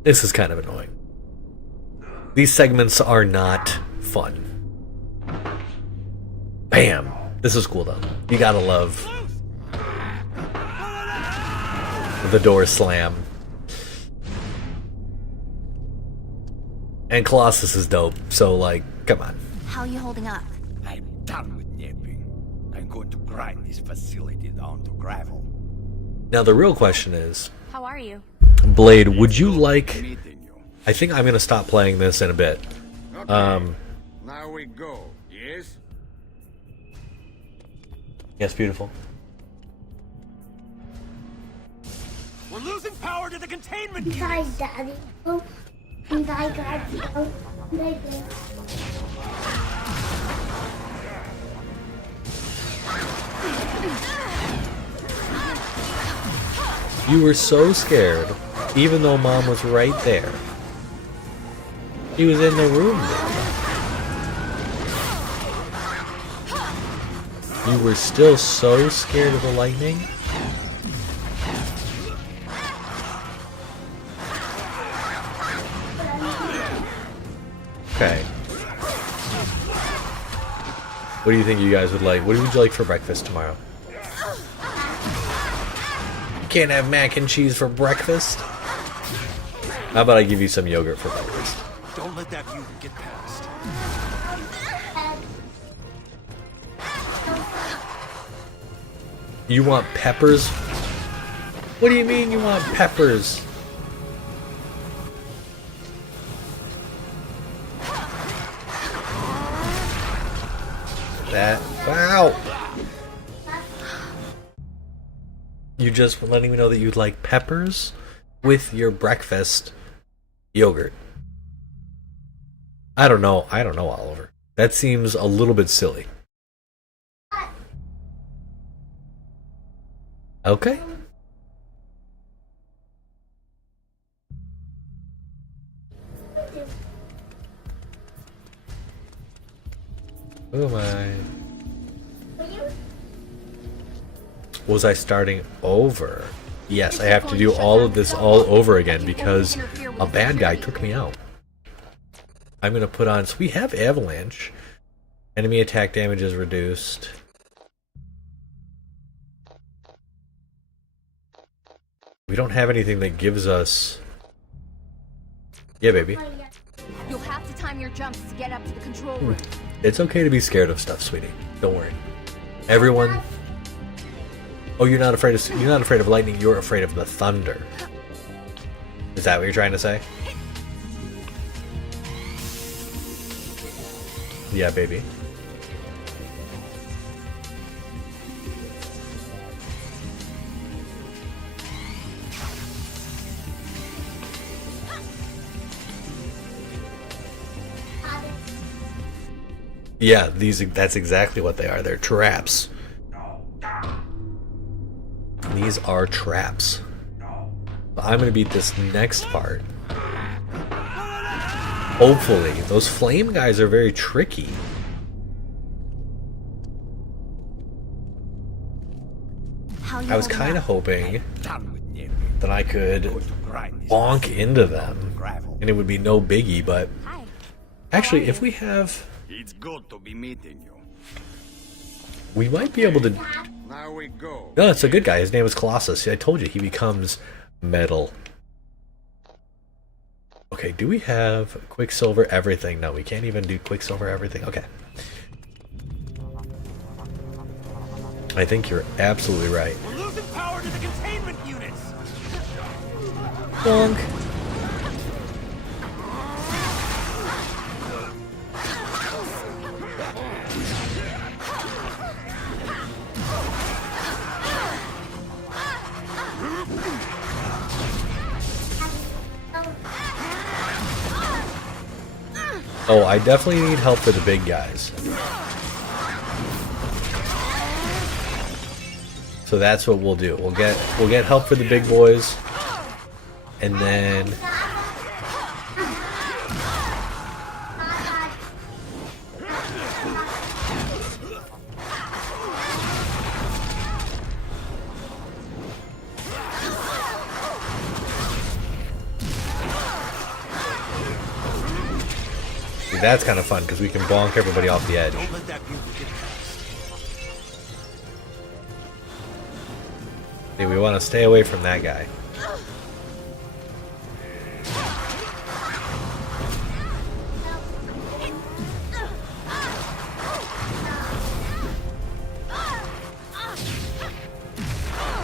This is kind of annoying. These segments are not fun. Bam! This is cool though. You gotta love the door slam. And Colossus is dope, so like, come on. How are you holding up? I'm done with napping. I'm going to grind this facility down to gravel. Now the real question is, How are you? Blade, would you like... I think I'm gonna stop playing this in a bit. Now we go, yes? Yes, beautiful. We're losing power to the containment units. Bye, Daddy. Oh, and I got you. Baby. You were so scared, even though Mom was right there. She was in the room there. You were still so scared of the lightning? Okay. What do you think you guys would like? What would you like for breakfast tomorrow? Can't have mac and cheese for breakfast? How about I give you some yogurt for breakfast? Don't let that mutant get past. You want peppers? What do you mean you want peppers? That... Wow! You just letting me know that you'd like peppers with your breakfast yogurt. I don't know, Oliver. That seems a little bit silly. Okay. Who am I? Was I starting over? Yes, I have to do all of this all over again because a bad guy took me out. I'm going to put on... So we have Avalanche. Enemy attack damage is reduced. We don't have anything that gives us... Yeah, baby. You'll have to time your jumps to get up to the control room. It's okay to be scared of stuff, sweetie. Don't worry. Everyone... Oh, you're not afraid of lightning, you're afraid of the thunder. Is that what you're trying to say? Yeah, baby. Yeah, that's exactly what they are. They're traps. These are traps. I'm gonna beat this next part. Hopefully. Those flame guys are very tricky. I was kind of hoping that I could bonk into them and it would be no biggie, but actually if we have... It's good to be meeting you. We might be able to... Now we go. No, it's a good guy. His name is Colossus. I told you, he becomes metal. Okay, do we have Quicksilver everything? No, we can't even do Quicksilver everything. Okay. I think you're absolutely right. We're losing power to the containment units. Bonk. Oh, I definitely need help for the big guys. So that's what we'll do. We'll get help for the big boys, and then that's kind of fun because we can bonk everybody off the edge. See, we want to stay away from that guy.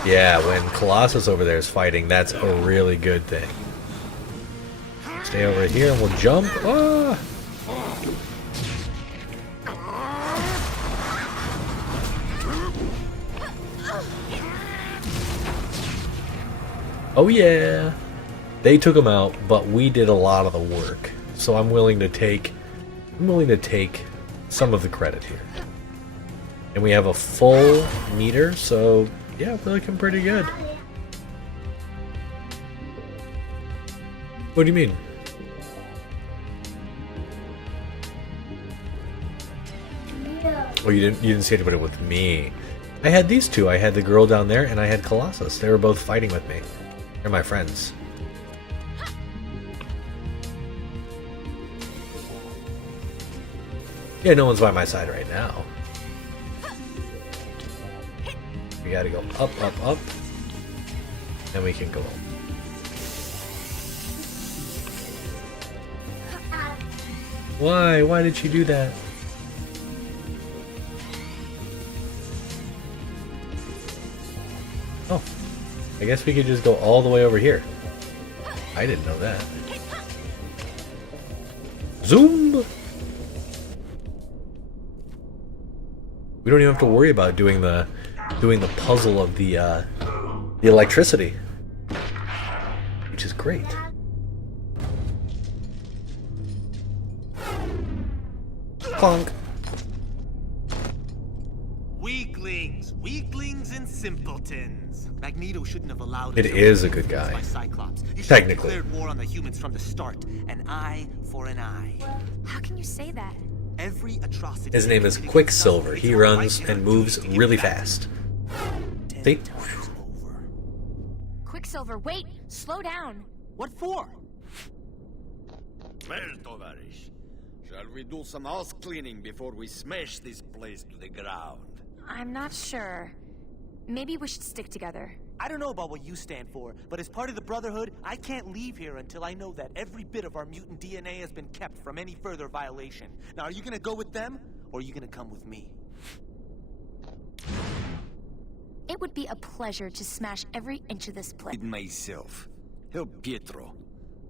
Yeah, when Colossus over there is fighting, that's a really good thing. Stay over here and we'll jump. Ah! Oh yeah! They took him out, but we did a lot of the work. So I'm willing to take some of the credit here. And we have a full meter, so yeah, we're looking pretty good. What do you mean? Oh, you didn't see anybody with me. I had these two. I had the girl down there and I had Colossus. They were both fighting with me. They're my friends. Yeah, no one's by my side right now. We gotta go up, up, up. Then we can go up. Why? Why did she do that? Oh. I guess we could just go all the way over here. I didn't know that. Zoom! We don't even have to worry about doing the puzzle of the electricity, which is great. Bonk. Weaklings and simpletons. Magneto shouldn't have allowed It is a good guy. Technically. Declared war on the humans from the start. An eye for an eye. How can you say that? Every atrocity. His name is Quicksilver. He runs and moves really fast. See? Quicksilver, wait! Slow down! What for? Well, Tovarish, shall we do some house cleaning before we smash this place to the ground? I'm not sure. Maybe we should stick together. I don't know about what you stand for, but as part of the Brotherhood, I can't leave here until I know that every bit of our mutant DNA has been kept from any further violation. Now, are you gonna go with them, or are you gonna come with me? It would be a pleasure to smash every inch of this place. Myself. Help Pietro.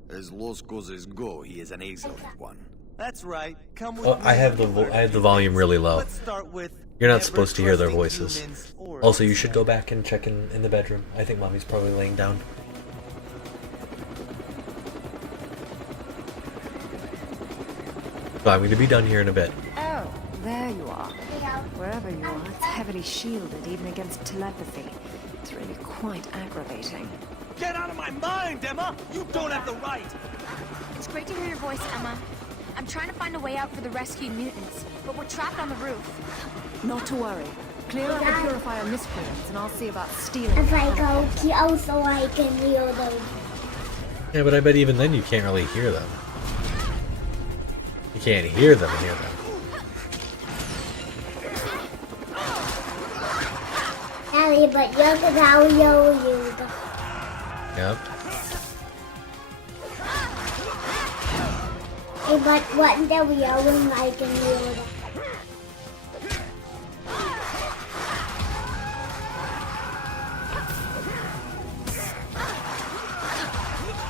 As Los Cosas go, he is an excellent one. That's right. Come with Oh, me. I have the volume really low. Let's start with You're not never supposed to hear their trusting voices. humans or Also, you should go back and check in the bedroom. I think Mommy's probably laying down. So I'm going to be done here in a bit. Oh, there you are. Wherever you are, it's heavily shielded even against telepathy. It's really quite aggravating. Get out of my mind, Emma! You don't have the right! It's great to hear your voice, Emma. I'm trying to find a way out for the rescued mutants, but we're trapped on the roof. Not to worry. Clear out the purifier miscreants, and I'll see about stealing. If I go kill so I can heal them. Yeah, but I bet even then you can't really hear them. You can't hear them. Ellie, but look at how you use them. Yep. Hey, but what the yelling I can heal them.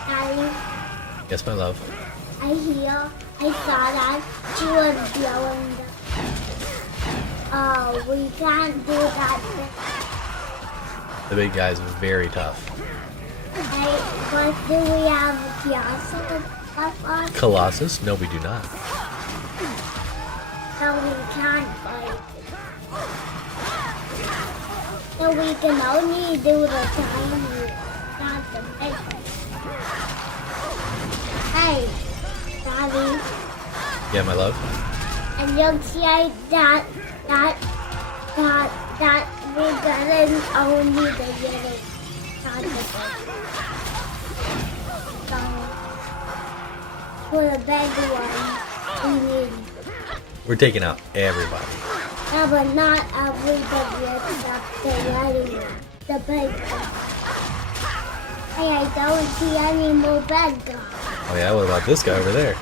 Ellie, Yes, my love. I saw that she was yelling them. Oh, we can't do that. The big guy's very tough. Hey, but do we have a Piazza of us? Colossus? No, we do not. So we can't fight. So we can only do the tiny, not the big one. Hey, Daddy. Yeah, my love. And you'll see that we didn't only the little, not the big. So, for the big one, we need. We're taking out everybody. Yeah, but not everybody except the little one, the big one. Hey, I don't see any more bad guys. Oh yeah, what about this guy over there?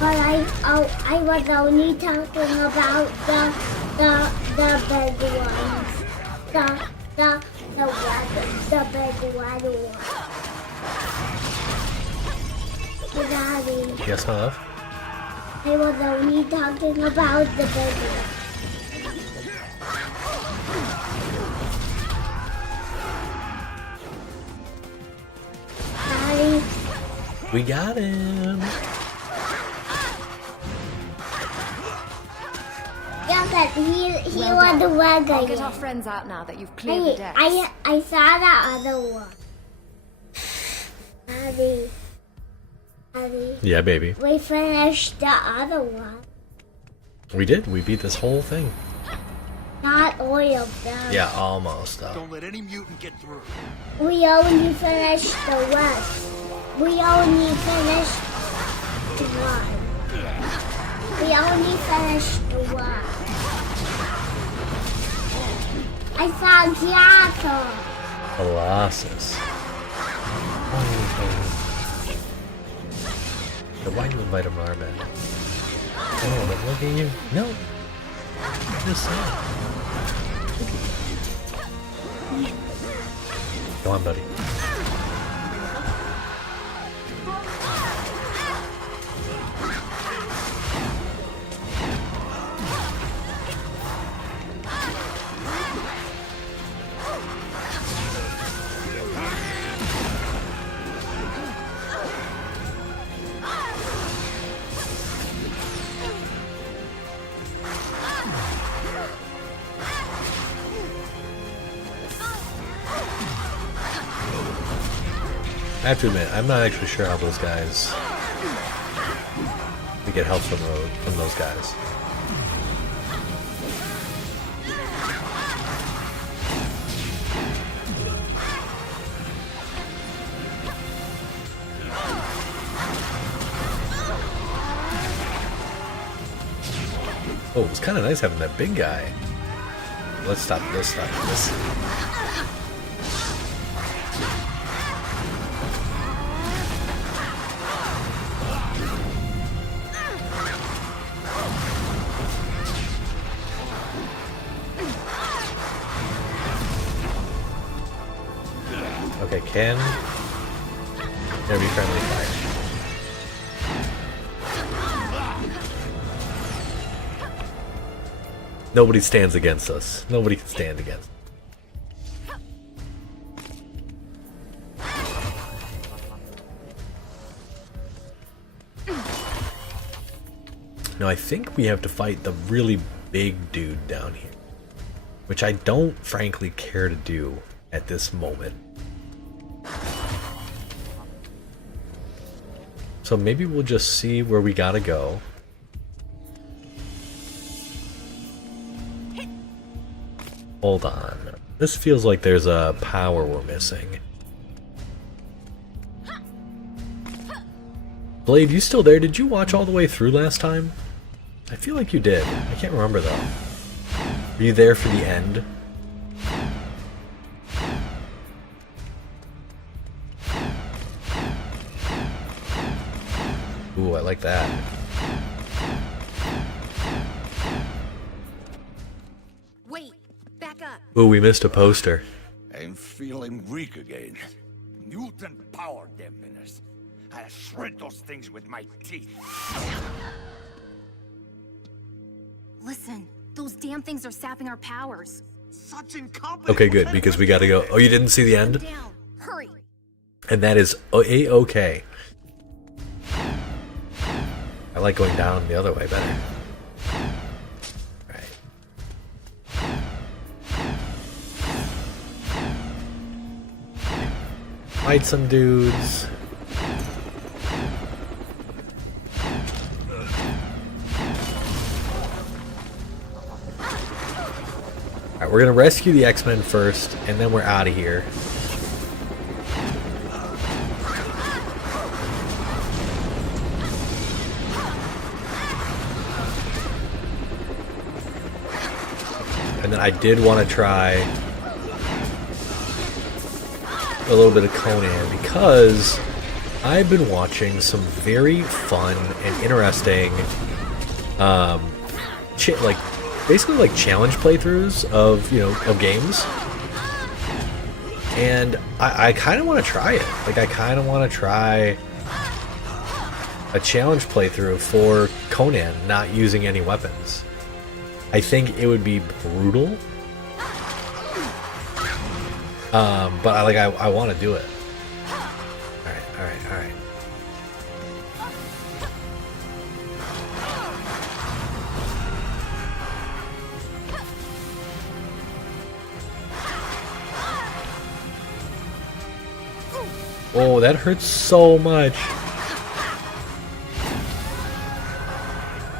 But I was only talking about the big ones. The big red one. Daddy, Yes, my love. I was only talking about the big one. Daddy, We got him. yeah, but he Well was the done. red guy. I'll get our friends out now that you've cleared the Hey, decks. I saw the other one. Daddy. Yeah, baby. We finished the other one. We did. We beat this whole thing. Not all of them. Yeah, almost. Don't let any mutant get through. We only finished the rest. We only finished one. We only finished one. I saw Giacomo. Colossus. So why do you invite him to our bed? Oh, but look at you. No. Just saying. Go on, buddy. I have to admit, I'm not actually sure how those guys. We get help from those guys. Oh, it was kind of nice having that big guy. Let's stop this. Stop this. Okay, Ken. Gonna be friendly fire. Nobody stands against us. Nobody can stand against us. Now I think we have to fight the really big dude down here, which I don't frankly care to do at this moment. So maybe we'll just see where we gotta go. Hold on. This feels like there's a power we're missing. Blade, you still there? Did you watch all the way through last time? I feel like you did. I can't remember though. Were you there for the end? Ooh, I like that. Wait, back up. Ooh, we missed a poster. I'm feeling weak again. Mutant power dampeners. I'll shred those things with my teeth. Listen, those damn things are sapping our powers. Such incompetence. Okay, good, because we gotta go. Oh, you didn't see the end? Down. Hurry. And that is A-okay. I like going down the other way better. Alright. Fight some dudes. Alright, we're gonna rescue the X-Men first, and then we're out of here. And then I did want to try a little bit of Conan because I've been watching some very fun and interesting, basically like challenge playthroughs of of games, and I kind of want to try it. Like I kind of want to try a challenge playthrough for Conan not using any weapons. I think it would be brutal, but I want to do it. All right. Oh, that hurts so much.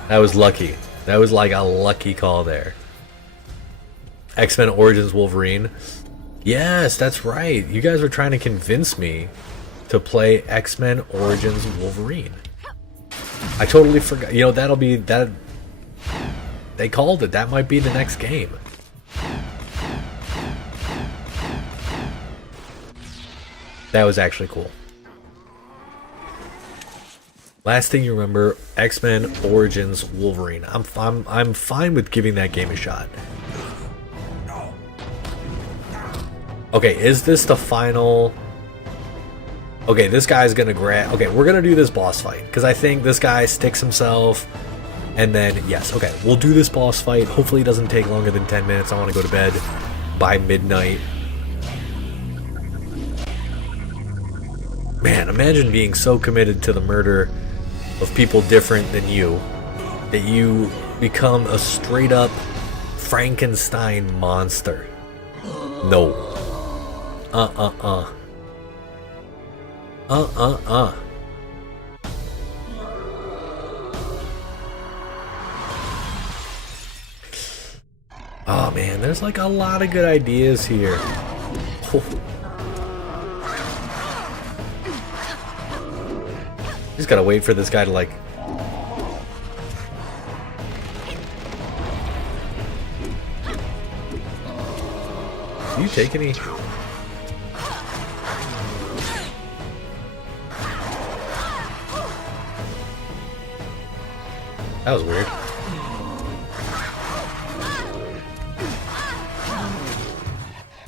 That was lucky. That was like a lucky call there. X-Men Origins Wolverine. Yes, that's right. You guys were trying to convince me to play X-Men Origins Wolverine. I totally forgot. That'll be that. They called it. That might be the next game. That was actually cool. Last thing you remember, X-Men Origins Wolverine. I'm fine with giving that game a shot. Okay, is this the final? Okay, this guy's gonna grab. Okay, we're gonna do this boss fight because I think this guy sticks himself, and then yes, okay, we'll do this boss fight. Hopefully, it doesn't take longer than 10 minutes. I want to go to bed by midnight. Man, imagine being so committed to the murder of people different than you that you become a straight up Frankenstein monster. No. Oh man, there's like a lot of good ideas here. Just gotta wait for this guy to like... Do you take any? That was weird.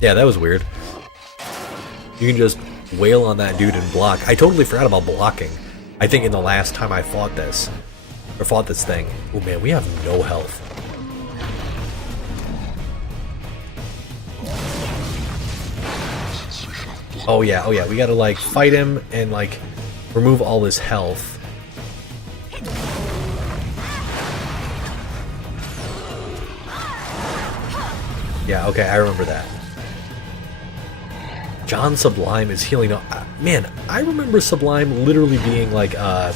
Yeah, that was weird. You can just wail on that dude and block. I totally forgot about blocking. I think in the last time I fought this, or fought this thing. Oh man, we have no health. Oh yeah, we gotta like fight him and like remove all his health. Yeah, okay, I remember that. John Sublime is healing. Man, I remember Sublime literally being like a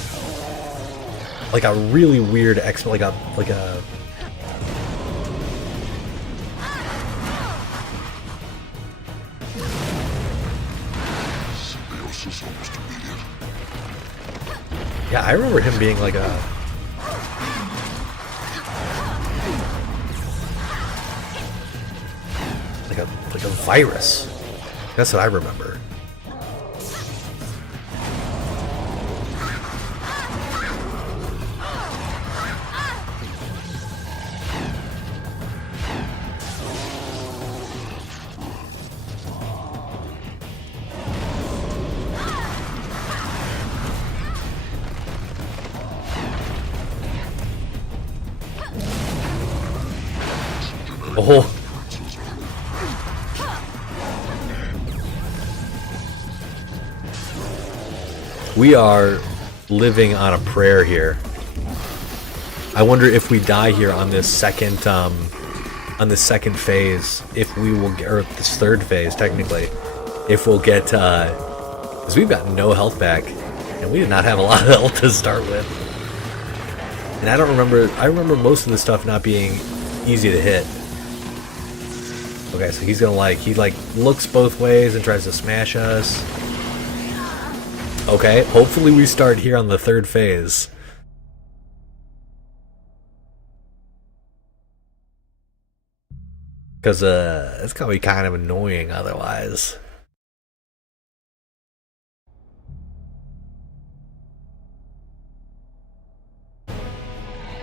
really weird like a yeah, I remember him being like a virus. That's what I remember. Oh. We are living on a prayer here. I wonder if we die here on this second phase, if we will get, or this third phase technically, if we'll get, because we've got no health back, and we did not have a lot of health to start with. And I remember most of the stuff not being easy to hit. Okay, so he's gonna he looks both ways and tries to smash us. Okay, hopefully we start here on the third phase. Because, it's gonna be kind of annoying otherwise.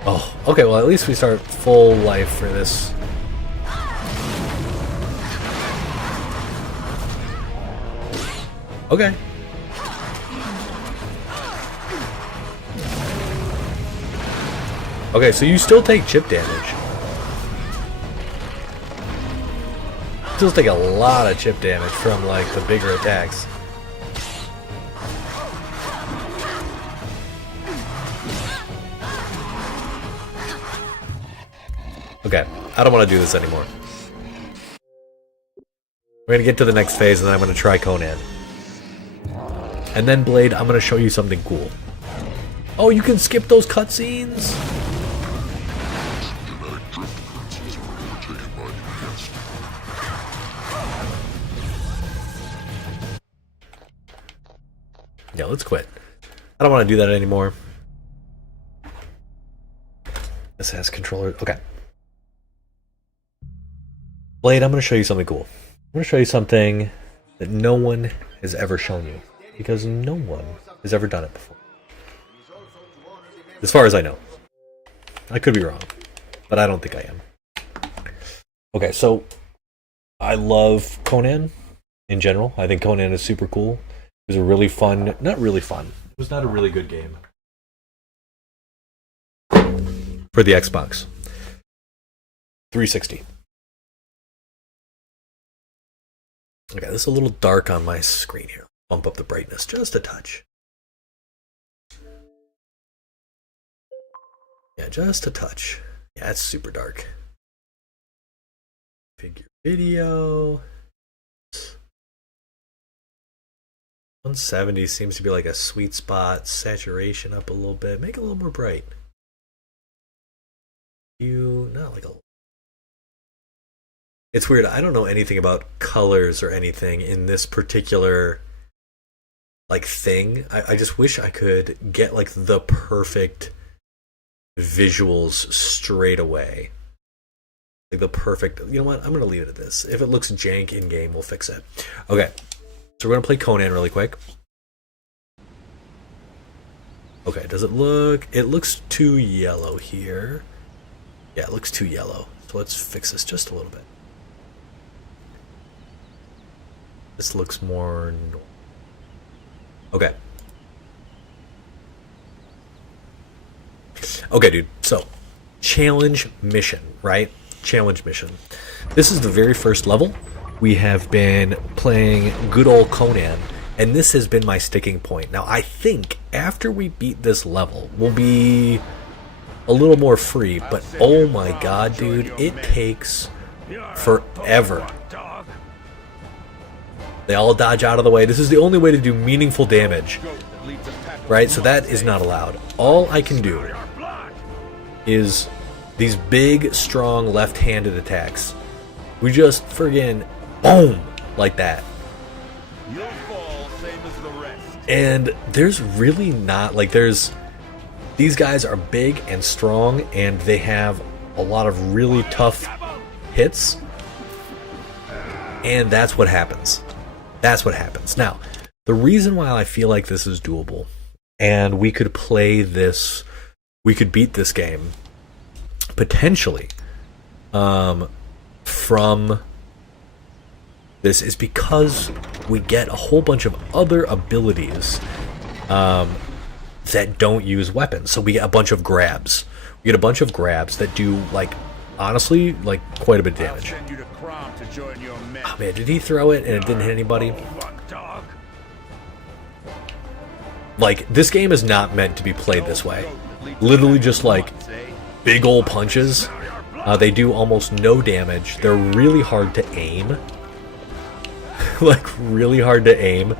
Oh, okay, well at least we start full life for this. Okay. Okay, so you still take chip damage. Still take a lot of chip damage from like the bigger attacks. Okay, I don't want to do this anymore. We're gonna get to the next phase and then I'm gonna try Conan. And then Blade, I'm gonna show you something cool. Oh, you can skip those cutscenes? Yeah, let's quit. I don't want to do that anymore. This has controller. Okay. Blade, I'm going to show you something cool. I'm going to show you something that no one has ever shown you. Because no one has ever done it before. As far as I know. I could be wrong. But I don't think I am. Okay, so I love Conan in general. I think Conan is super cool. It was a really fun, not really fun. It was not a really good game. For the Xbox 360. Okay, this is a little dark on my screen here. Bump up the brightness just a touch. Yeah, just a touch. Yeah, it's super dark. Figure video. 170 seems to be like a sweet spot. Saturation up a little bit. Make it a little more bright. Not like a... It's weird. I don't know anything about colors or anything in this particular like thing. I just wish I could get like the perfect visuals straight away. Like the perfect, you know what, I'm gonna leave it at this. If it looks jank in game, we'll fix it. Okay, so we're gonna play Conan really quick. Okay, does it look, it looks too yellow here. Yeah, it looks too yellow. So let's fix this just a little bit. This looks more normal. Okay. Okay, dude, so challenge mission, right? Challenge mission. This is the very first level. We have been playing good old Conan, and this has been my sticking point. Now, I think after we beat this level, we'll be a little more free, but oh my god, dude, it takes forever. They all dodge out of the way. This is the only way to do meaningful damage, right? So that is not allowed. All I can do is these big, strong, left-handed attacks. We just friggin' boom, like that. And there's really not, like, these guys are big and strong, and they have a lot of really tough hits. And that's what happens. That's what happens. Now, the reason why I feel like this is doable, and we could play this, we could beat this game, potentially, from this, is because we get a whole bunch of other abilities that don't use weapons. So we get a bunch of grabs. We get a bunch of grabs that do, like, honestly, like, quite a bit of damage. Oh man, did he throw it and it didn't hit anybody? Like, this game is not meant to be played this way. Literally just, like, big old punches. They do almost no damage. They're really hard to aim. Like, really hard to aim.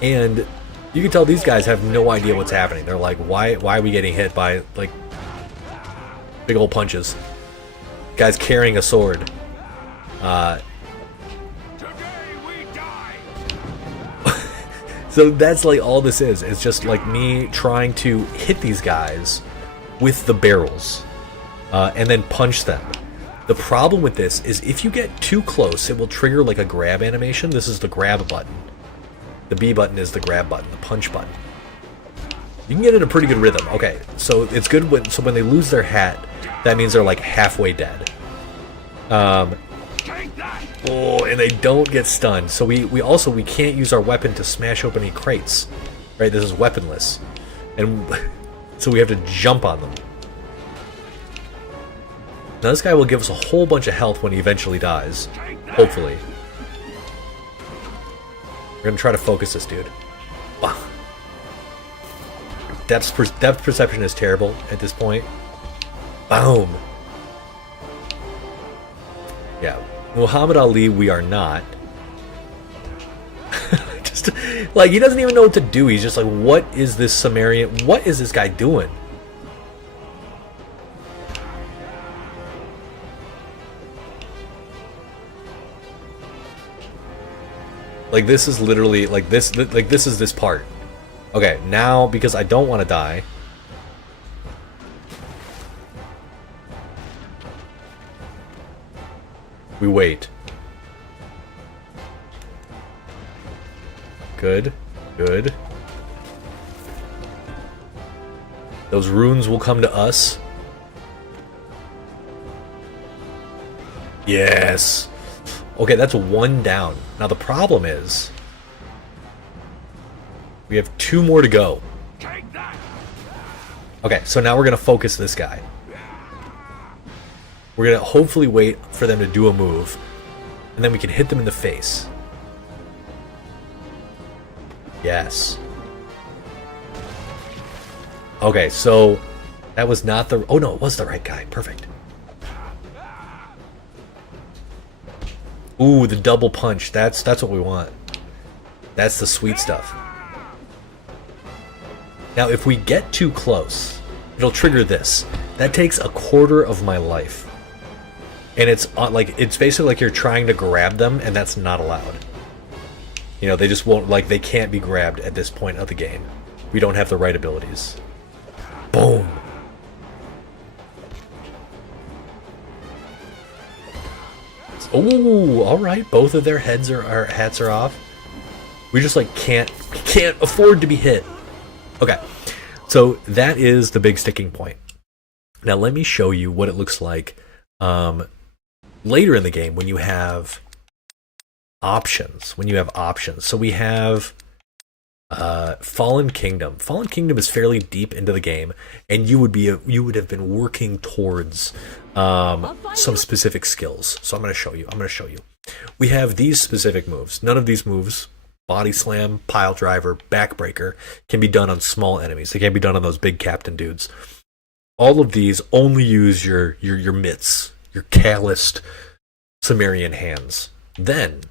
And you can tell these guys have no idea what's happening. They're like, why are we getting hit by, like, big old punches? Guy's carrying a sword. So that's like all this is. It's just like me trying to hit these guys with the barrels and then punch them. The problem with this is if you get too close, it will trigger like a grab animation. This is the grab button. The B button is the grab button, the punch button. You can get in a pretty good rhythm. Okay, so it's good when they lose their hat, that means they're like halfway dead. Oh, and they don't get stunned. So we can't use our weapon to smash open any crates. Right, this is weaponless. And so we have to jump on them. Now this guy will give us a whole bunch of health when he eventually dies. Hopefully. We're gonna try to focus this dude. Wow. Depth perception is terrible at this point. Boom. Yeah. Muhammad Ali, we are not. Just like, he doesn't even know what to do. He's just like, what is this Sumerian? What is this guy doing? Like, this is literally like this. Like, this is this part. Okay, now because I don't want to die. We wait. Good. Good. Those runes will come to us. Yes. Okay, that's one down. Now the problem is we have 2 more to go. Okay, so now we're gonna focus this guy. We're gonna hopefully wait for them to do a move, and then we can hit them in the face. Yes. Okay, so that was not the... Oh no, it was the right guy. Perfect. Ooh, the double punch. That's what we want. That's the sweet stuff. Now, if we get too close, it'll trigger this. That takes a quarter of my life. And it's like, it's basically like you're trying to grab them, and that's not allowed. You know, they just won't, like, they can't be grabbed at this point of the game. We don't have the right abilities. Boom. Oh, all right. Both of their hats are off. We just like can't afford to be hit. Okay, so that is the big sticking point. Now let me show you what it looks like later in the game when you have options. So we have Fallen Kingdom. Fallen Kingdom is fairly deep into the game, and you would have been working towards some specific skills. So I'm going to show you. We have these specific moves. None of these moves, body slam, pile driver, backbreaker, can be done on small enemies. They can't be done on those big captain dudes. All of these only use your mitts, your calloused Sumerian hands. Then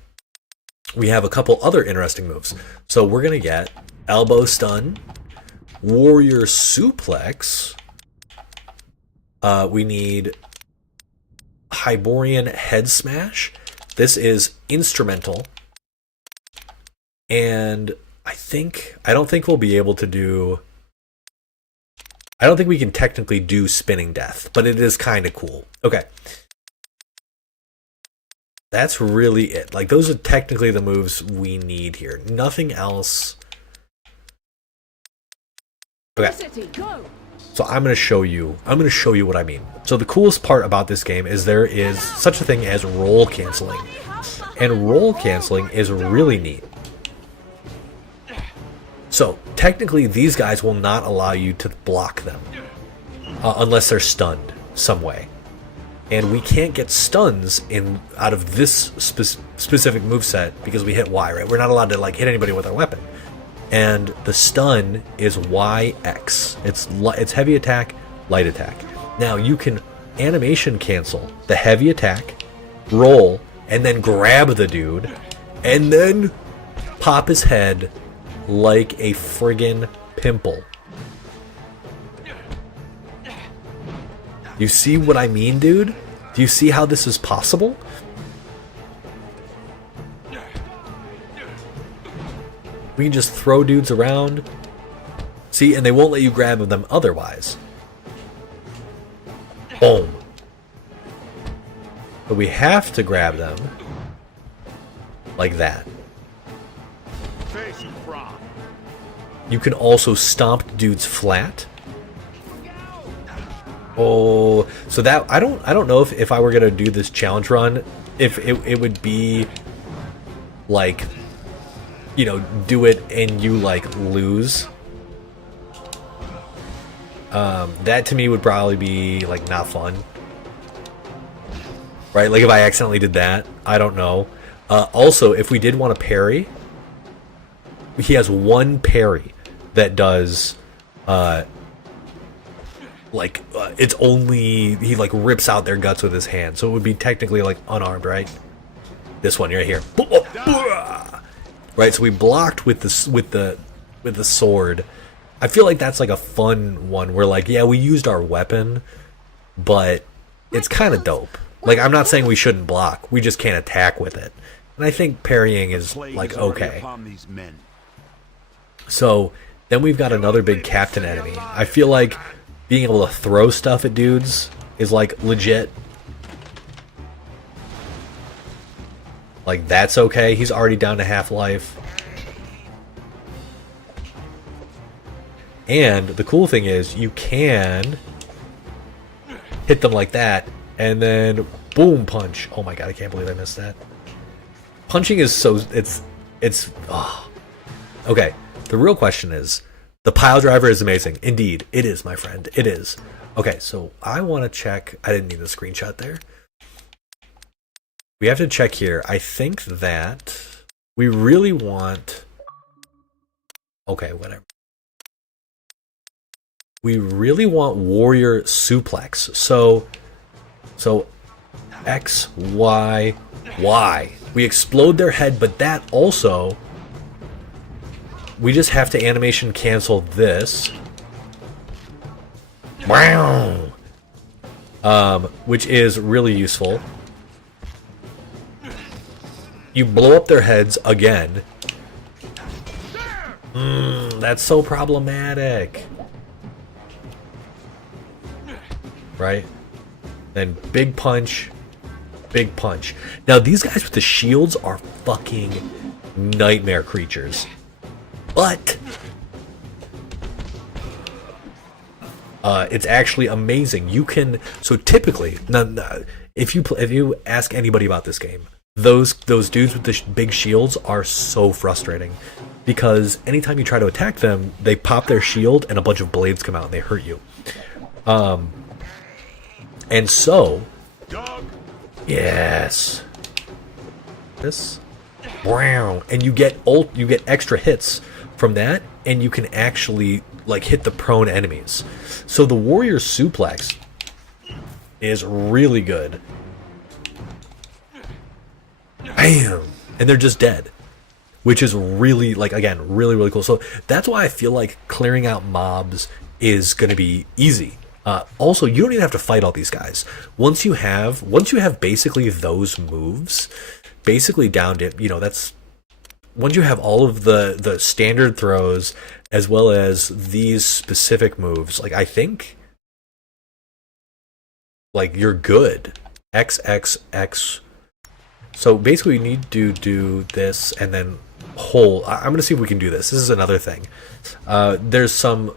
we have a couple other interesting moves. So we're going to get elbow stun, warrior suplex. We need Hyborian head smash. This is instrumental. And I don't think we'll be able to do... I don't think we can technically do spinning death, but it is kind of cool. Okay. That's really it. Like, those are technically the moves we need here. Nothing else. Okay. So I'm going to show you what I mean. So the coolest part about this game is there is such a thing as roll canceling. And roll canceling is really neat. So technically these guys will not allow you to block them unless they're stunned some way. And we can't get stuns out of this specific moveset because we hit Y, right? We're not allowed to like hit anybody with our weapon. And the stun is YX. It's heavy attack, light attack. Now you can animation cancel the heavy attack, roll, and then grab the dude, and then pop his head like a friggin' pimple. You see what I mean, dude? Do you see how this is possible? We can just throw dudes around. See, and they won't let you grab them otherwise. Boom. But we have to grab them like that. You can also stomp dudes flat. Oh, so that I don't know if I were gonna do this challenge run, if it would be like, you know, do it and you like lose. That to me would probably be like not fun, right? Like if I accidentally did that, I don't know. Also, if we did want to parry, he has one parry that does it's only he like rips out their guts with his hand, so it would be technically like unarmed, right? This one right here, right? So we blocked with the sword. I feel like that's like a fun one where like, yeah, we used our weapon, but it's kind of dope. Like, I'm not saying we shouldn't block, we just can't attack with it. And I think parrying is like okay. So then we've got another big captain enemy. I feel like being able to throw stuff at dudes is like legit. Like that's okay. He's already down to half life. And the cool thing is you can hit them like that and then boom punch. Oh my god, I can't believe I missed that. Punching is so it's oh. Okay, the real question is, the pile driver is amazing. Indeed, it is, my friend. It is. Okay, so I want to check. I didn't need the screenshot there. We have to check here. I think that we really want... Okay, whatever. We really want warrior suplex. So X, Y, Y. We explode their head, but that also... We just have to animation cancel this. Wow. Which is really useful. You blow up their heads again. That's so problematic. Right? Then big punch. big punch. Now these guys with the shields are fucking nightmare creatures, but it's actually amazing. You can, so typically, if you ask anybody about this game, those dudes with the big shields are so frustrating, because anytime you try to attack them, they pop their shield and a bunch of blades come out and they hurt you. And so, yes, this, wow, and you get extra hits from that, and you can actually like hit the prone enemies. So the warrior suplex is really good. Bam! And they're just dead, which is really, like, again, really, really cool. So that's why I feel like clearing out mobs is going to be easy. Also, you don't even have to fight all these guys. Once you have basically those moves, basically down to, you know, that's, once you have all of the standard throws as well as these specific moves, like, I think, like, you're good. XXX. So basically you need to do this and then hold. I'm going to see if we can do this. This is another thing. There's some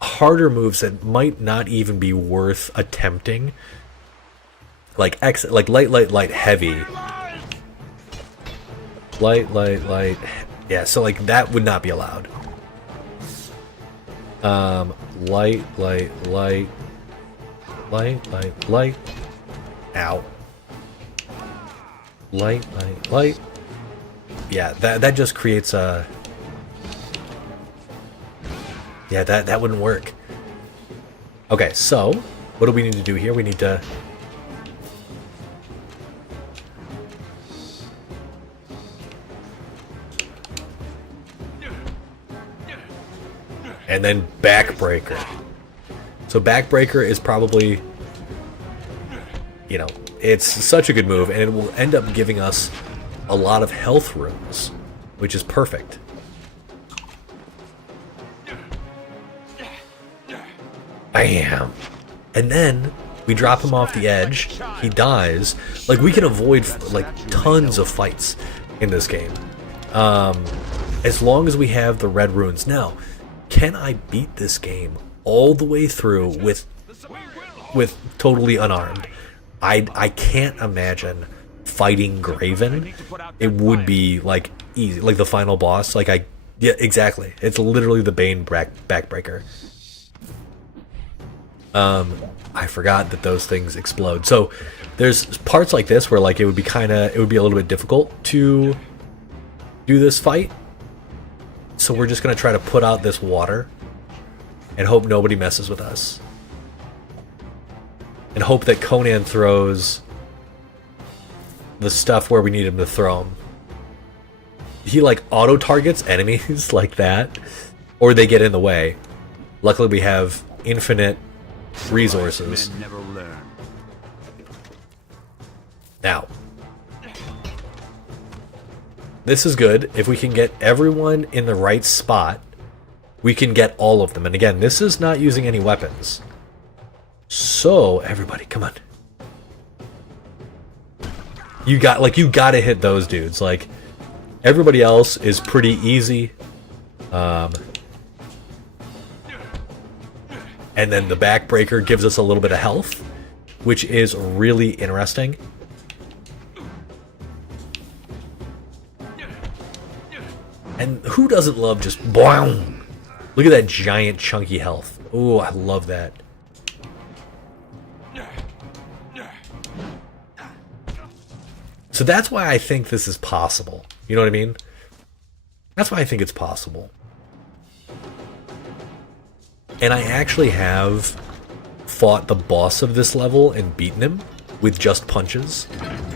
harder moves that might not even be worth attempting. Like light, heavy. Light. Yeah, so like that would not be allowed. Light. Ow. Light. Yeah, that just creates a... Yeah, that wouldn't work. Okay, so, what do we need to do here? We need to... And then backbreaker. So backbreaker is probably... You know, it's such a good move, and it will end up giving us a lot of health runes, which is perfect. Bam! And then we drop him off the edge, he dies. Like, we can avoid like tons of fights in this game, as long as we have the red runes. Now, can I beat this game all the way through with totally unarmed? I can't imagine fighting Graven. It would be like easy, like the final boss. Like yeah, exactly. It's literally the Bane backbreaker. I forgot that those things explode. So there's parts like this where like it would be a little bit difficult to do this fight. So we're just gonna try to put out this water and hope nobody messes with us. And hope that Conan throws the stuff where we need him to throw them. He like auto-targets enemies like that, or they get in the way. Luckily we have infinite resources. Now, this is good. If we can get everyone in the right spot, we can get all of them. And again, this is not using any weapons. So, everybody, come on. You gotta hit those dudes. Like, everybody else is pretty easy. And then the backbreaker gives us a little bit of health, which is really interesting. And who doesn't love just boing? Look at that giant chunky health. Oh, I love that. So that's why I think this is possible. You know what I mean? That's why I think it's possible. And I actually have fought the boss of this level and beaten him with just punches.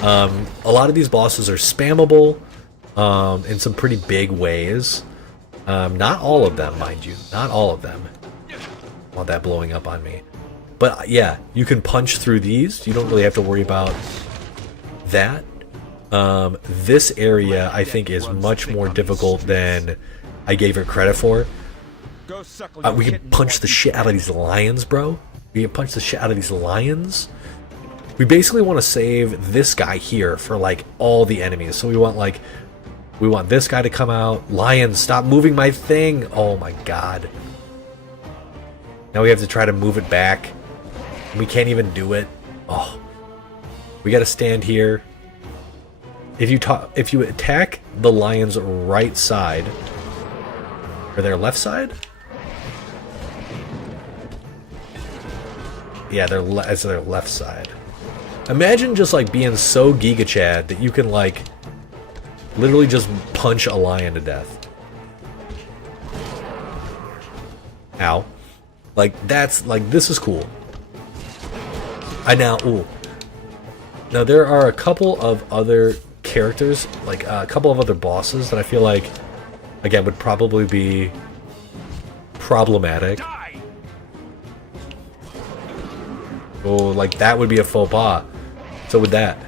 A lot of these bosses are spammable in some pretty big ways. Not all of them, mind you. Not all of them. I want that blowing up on me. But yeah, you can punch through these. You don't really have to worry about that. This area, I think, is much more difficult than I gave it credit for. We can punch the shit out of these lions, bro. We can punch the shit out of these lions. we basically want to save this guy here for like all the enemies. So we want this guy to come out. Lion, stop moving my thing. Oh my god. Now we have to try to move it back. We can't even do it. Oh. We gotta stand here. If you attack the lion's right side, or their left side? Yeah, it's their left side. Imagine just like being so Giga Chad that you can like literally just punch a lion to death. Ow. Like that's like this is cool. Now there are a couple of other characters, like a couple of other bosses that I feel like, again, would probably be problematic. Oh, like that would be a faux pas. So would that.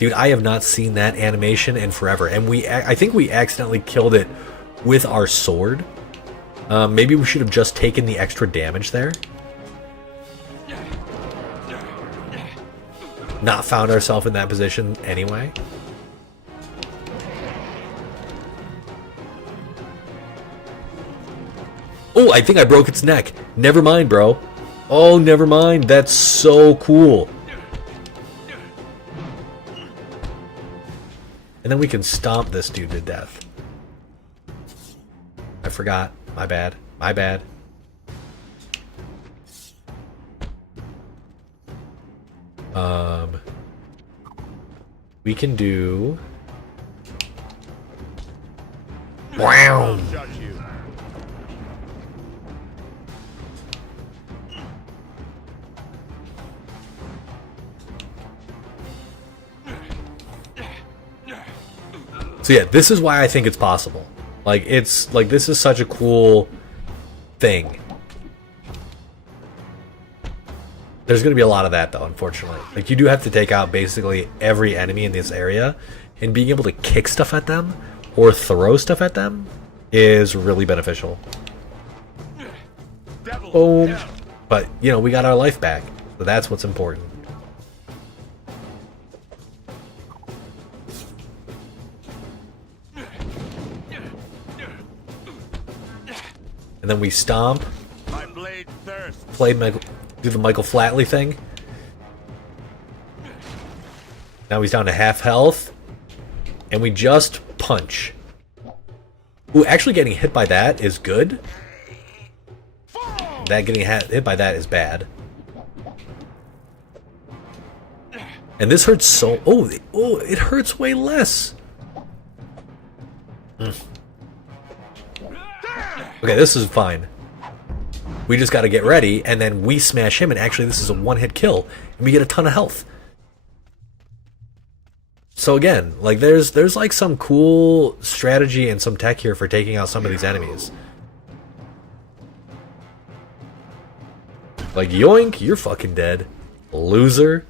Dude, I have not seen that animation in forever, and I think we accidentally killed it with our sword. Maybe we should have just taken the extra damage there. Not found ourselves in that position anyway. Oh, I think I broke its neck. Never mind, bro. Oh, never mind. That's so cool. And then we can stomp this dude to death. I forgot. My bad. My bad. We can do... Wow! So yeah, this is why I think it's possible. Like, it's, like, this is such a cool thing. There's going to be a lot of that, though, unfortunately. Like, you do have to take out basically every enemy in this area, and being able to kick stuff at them, or throw stuff at them, is really beneficial. Boom. But, you know, we got our life back, so that's what's important. And then we stomp. Do the Michael Flatley thing. Now he's down to half health. And we just punch. Ooh, actually getting hit by that is good. That getting hit by that is bad. And this hurts so... Oh, it hurts way less. Okay, this is fine. We just gotta get ready, and then we smash him, and actually this is a one-hit kill, and we get a ton of health. So again, like there's like some cool strategy and some tech here for taking out some of these enemies. Like, yoink, you're fucking dead. Loser.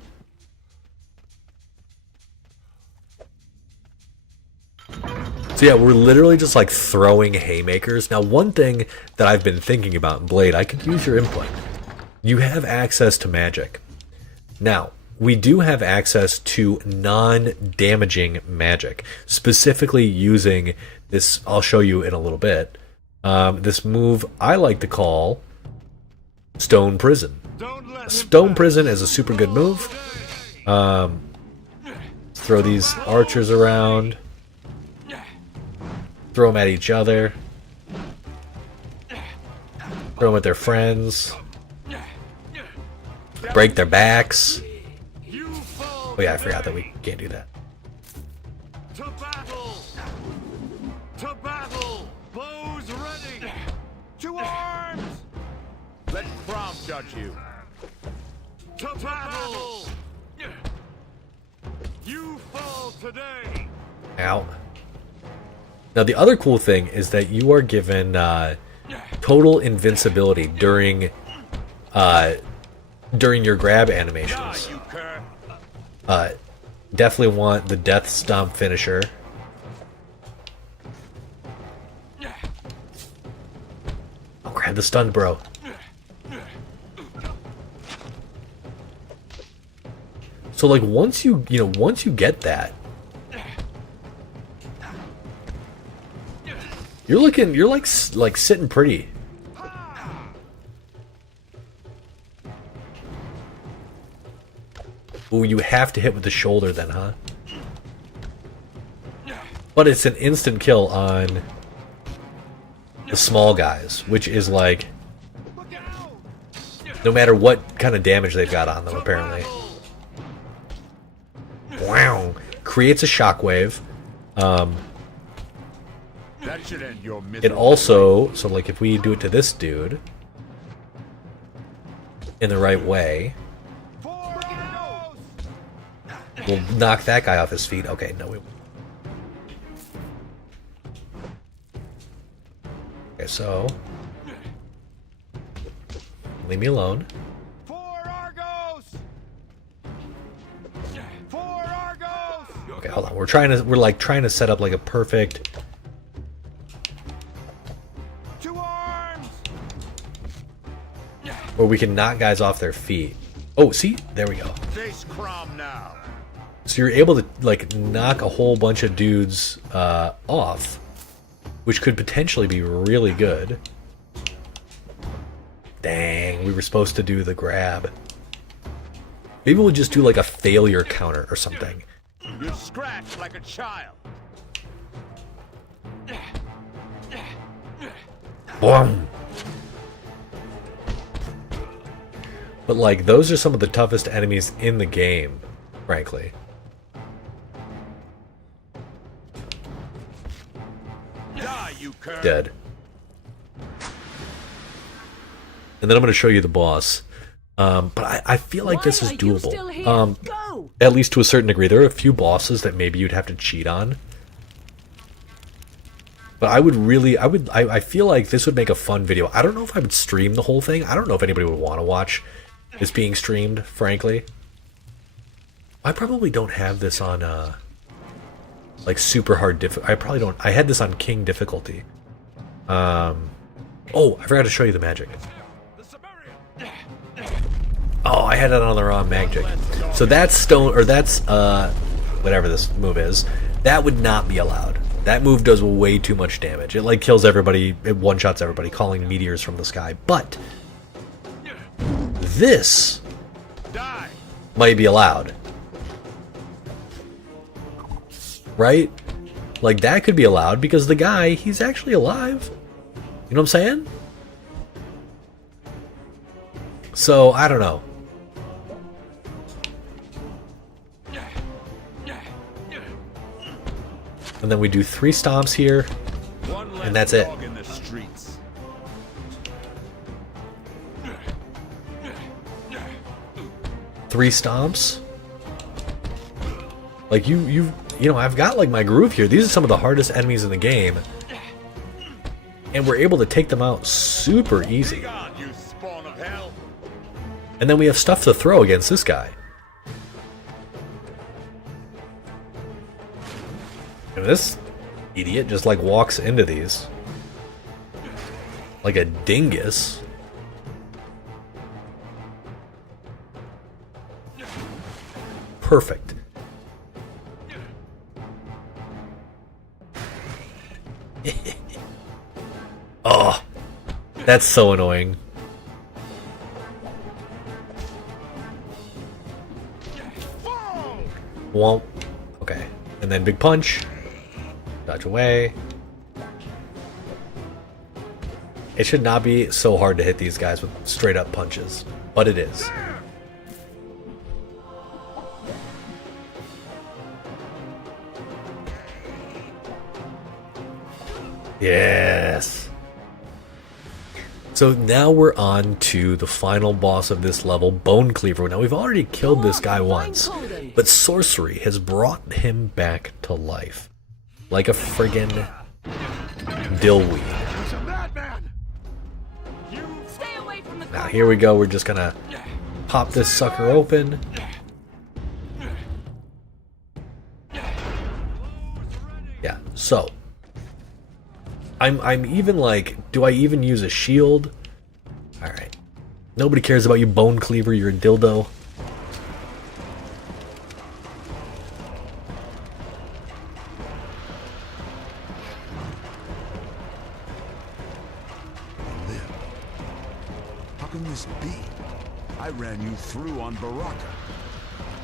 So yeah, we're literally just like throwing haymakers. Now, one thing that I've been thinking about in Blade, I could use your input. You have access to magic. Now, we do have access to non-damaging magic, specifically using this, I'll show you in a little bit, this move I like to call Stone Prison. Stone Prison is a super good move. Throw these archers around. Throw them at each other. Throw them at their friends. Break their backs. Oh yeah, I forgot that we can't do that. To battle! To battle! Bows ready! To arms! Let Prom judge you. To battle! You fall today! Ow. Now the other cool thing is that you are given total invincibility during your grab animations. Definitely want the Death Stomp finisher. Oh, Grab the stun, bro. So like once you get that, you're like sitting pretty. Ooh, you have to hit with the shoulder then, huh? But it's an instant kill on the small guys, which is like no matter what kind of damage they've got on them, apparently. Wow. Creates a shockwave. That should end your It also, so like if we do it to this dude in the right way, we'll knock that guy off his feet. Okay, no, we won't. Okay, so leave me alone. Okay, hold on. We're trying to set up like a perfect where we can knock guys off their feet. Oh, see? There we go. Face Crom now. So you're able to like knock a whole bunch of dudes off, which could potentially be really good. Dang, we were supposed to do the grab. Maybe we'll just do like a failure counter or something. You scratch like a child. Boom. But like those are some of the toughest enemies in the game, frankly. Die, you cur. Dead. And then I'm going to show you the boss. But I feel like this is doable. At least to a certain degree. There are a few bosses that maybe you'd have to cheat on. But I feel like this would make a fun video. I don't know if I would stream the whole thing. I don't know if anybody would want to watch this being streamed, frankly. I probably don't have this on, like, super hard I probably don't. I had this on King difficulty. Oh, I forgot to show you the magic. Oh, I had it on the wrong magic. So that's stone, or that's, whatever this move is, that would not be allowed. That move does way too much damage. It, like, kills everybody, it one-shots everybody, calling meteors from the sky. But this might be allowed. Right? Like, that could be allowed because the guy, he's actually alive. You know what I'm saying? So, I don't know. And then we do 3 stomps here, and that's it. Three stomps. Like you know, I've got like my groove here. These are some of the hardest enemies in the game, and we're able to take them out super easy. And then we have stuff to throw against this guy. And this idiot just like walks into these like a dingus. Perfect. Oh, that's so annoying. Womp. Okay. And then big punch. Dodge away. It should not be so hard to hit these guys with straight up punches, but it is. Yes. So now we're on to the final boss of this level, Bone Cleaver. Now we've already killed this guy once, but sorcery has brought him back to life. Like a friggin' dillweed. Now here we go, we're just gonna pop this sucker open. Yeah, so I'm even like, do I even use a shield? Alright. Nobody cares about you, Bone Cleaver, you're a dildo. How can this be? I ran you through on Baraka.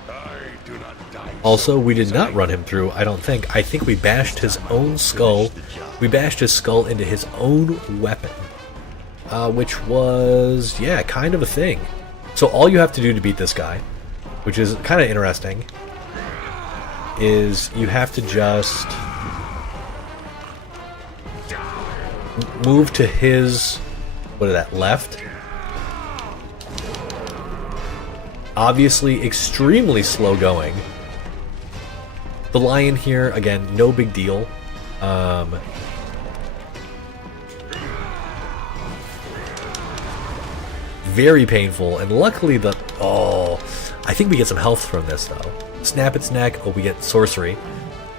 I do not die. Also, we did not run him through, I don't think. I think we bashed his own skull. We bashed his skull into his own weapon. Which was, yeah, kind of a thing. So all you have to do to beat this guy, which is kind of interesting, is you have to just move to his, what is that, left? Obviously extremely slow going. The lion here, again, no big deal. Very painful, and luckily the... Oh, I think we get some health from this, though. Snap its neck, oh, we get sorcery,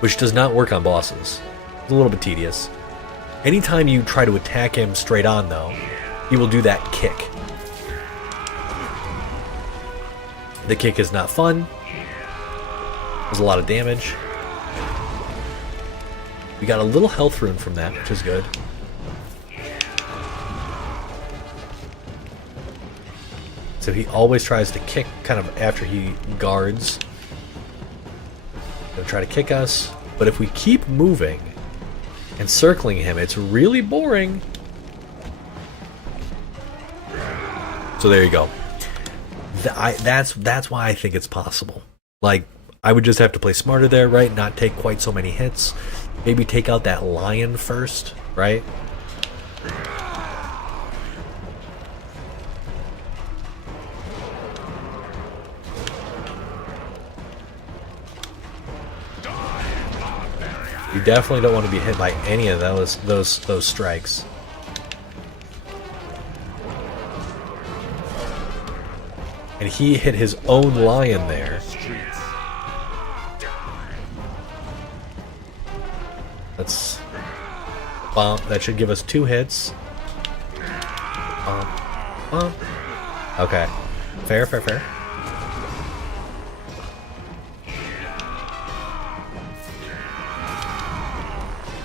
which does not work on bosses. It's a little bit tedious. Anytime you try to attack him straight on, though, he will do that kick. The kick is not fun. There's a lot of damage. We got a little health rune from that, which is good. So he always tries to kick kind of after he guards. He'll try to kick us, but if we keep moving and circling him, it's really boring. So there you go. That's why I think it's possible. Like, I would just have to play smarter there, right? Not take quite so many hits. Maybe take out that lion first, right? You definitely don't want to be hit by any of those strikes. And he hit his own lion there. That's bump. That should give us 2 hits. Bump, bump. Okay. Fair, fair, fair.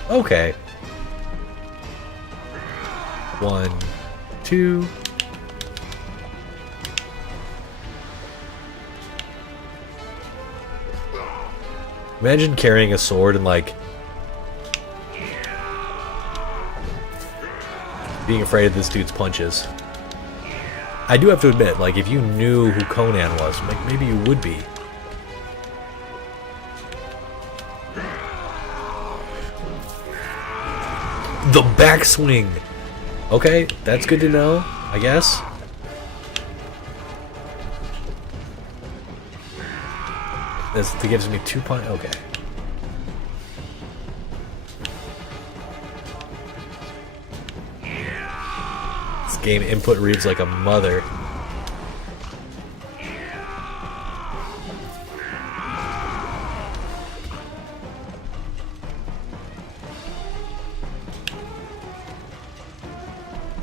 Okay. 1, 2. Imagine carrying a sword and like being afraid of this dude's punches. I do have to admit, like, if you knew who Conan was, maybe you would be. The backswing! Okay, that's good to know, I guess. This gives me 2 points. Okay. This game input reads like a mother.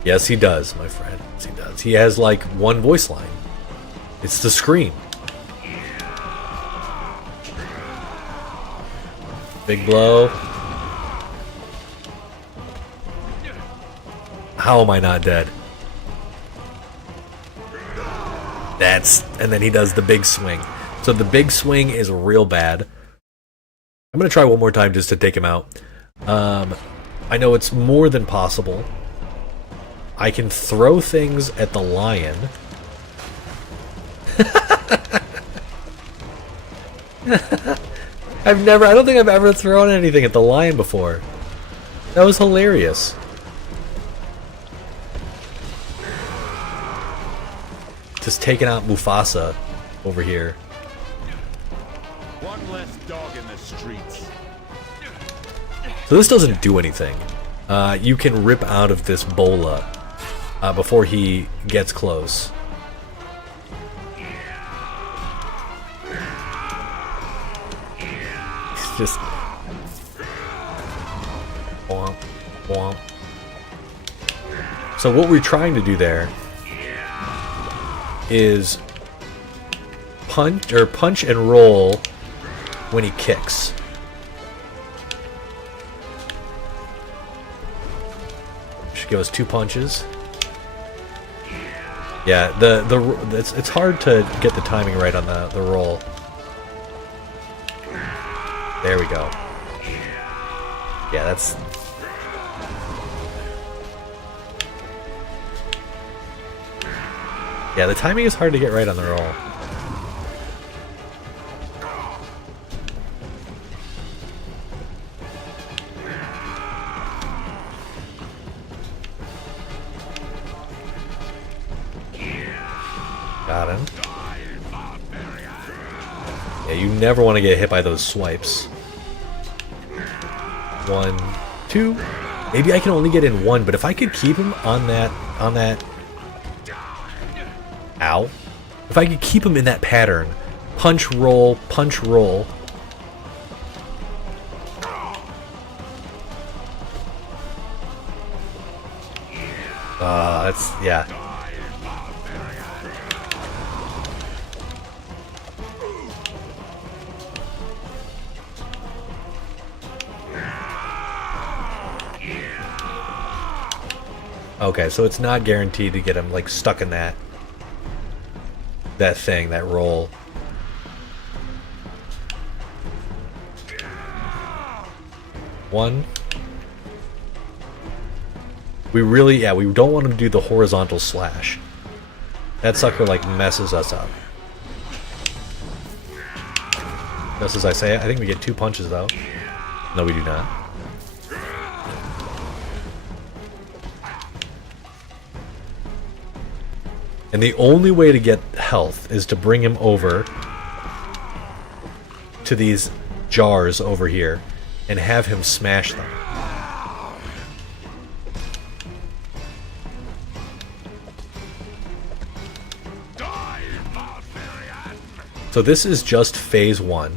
Yes, he does, my friend. Yes, he does. He has like one voice line. It's the scream. Big blow. How am I not dead? And then he does the big swing. So the big swing is real bad. I'm gonna try one more time just to take him out. I know it's more than possible. I can throw things at the lion. I don't think I've ever thrown anything at the lion before. That was hilarious. Just taking out Mufasa over here. One less dog in the streets. So this doesn't do anything. You can rip out of this bola before he gets close. Just Womp. So what we're trying to do there is punch and roll when he kicks. Should give us 2 punches. Yeah, it's hard to get the timing right on the roll. There we go. Yeah, that's... Yeah, the timing is hard to get right on the roll. Got him. Yeah, you never want to get hit by those swipes. 1, 2. Maybe I can only get in 1, but if I could keep him on that ow. If I could keep him in that pattern. Punch, roll, punch, roll. That's, yeah. Okay, so it's not guaranteed to get him, like, stuck in that thing, that roll. One. We really, yeah, we don't want him to do the horizontal slash. That sucker, like, messes us up. Just as I say it, I think we get 2 punches, though. No, we do not. And the only way to get health is to bring him over to these jars over here and have him smash them. So this is just phase 1.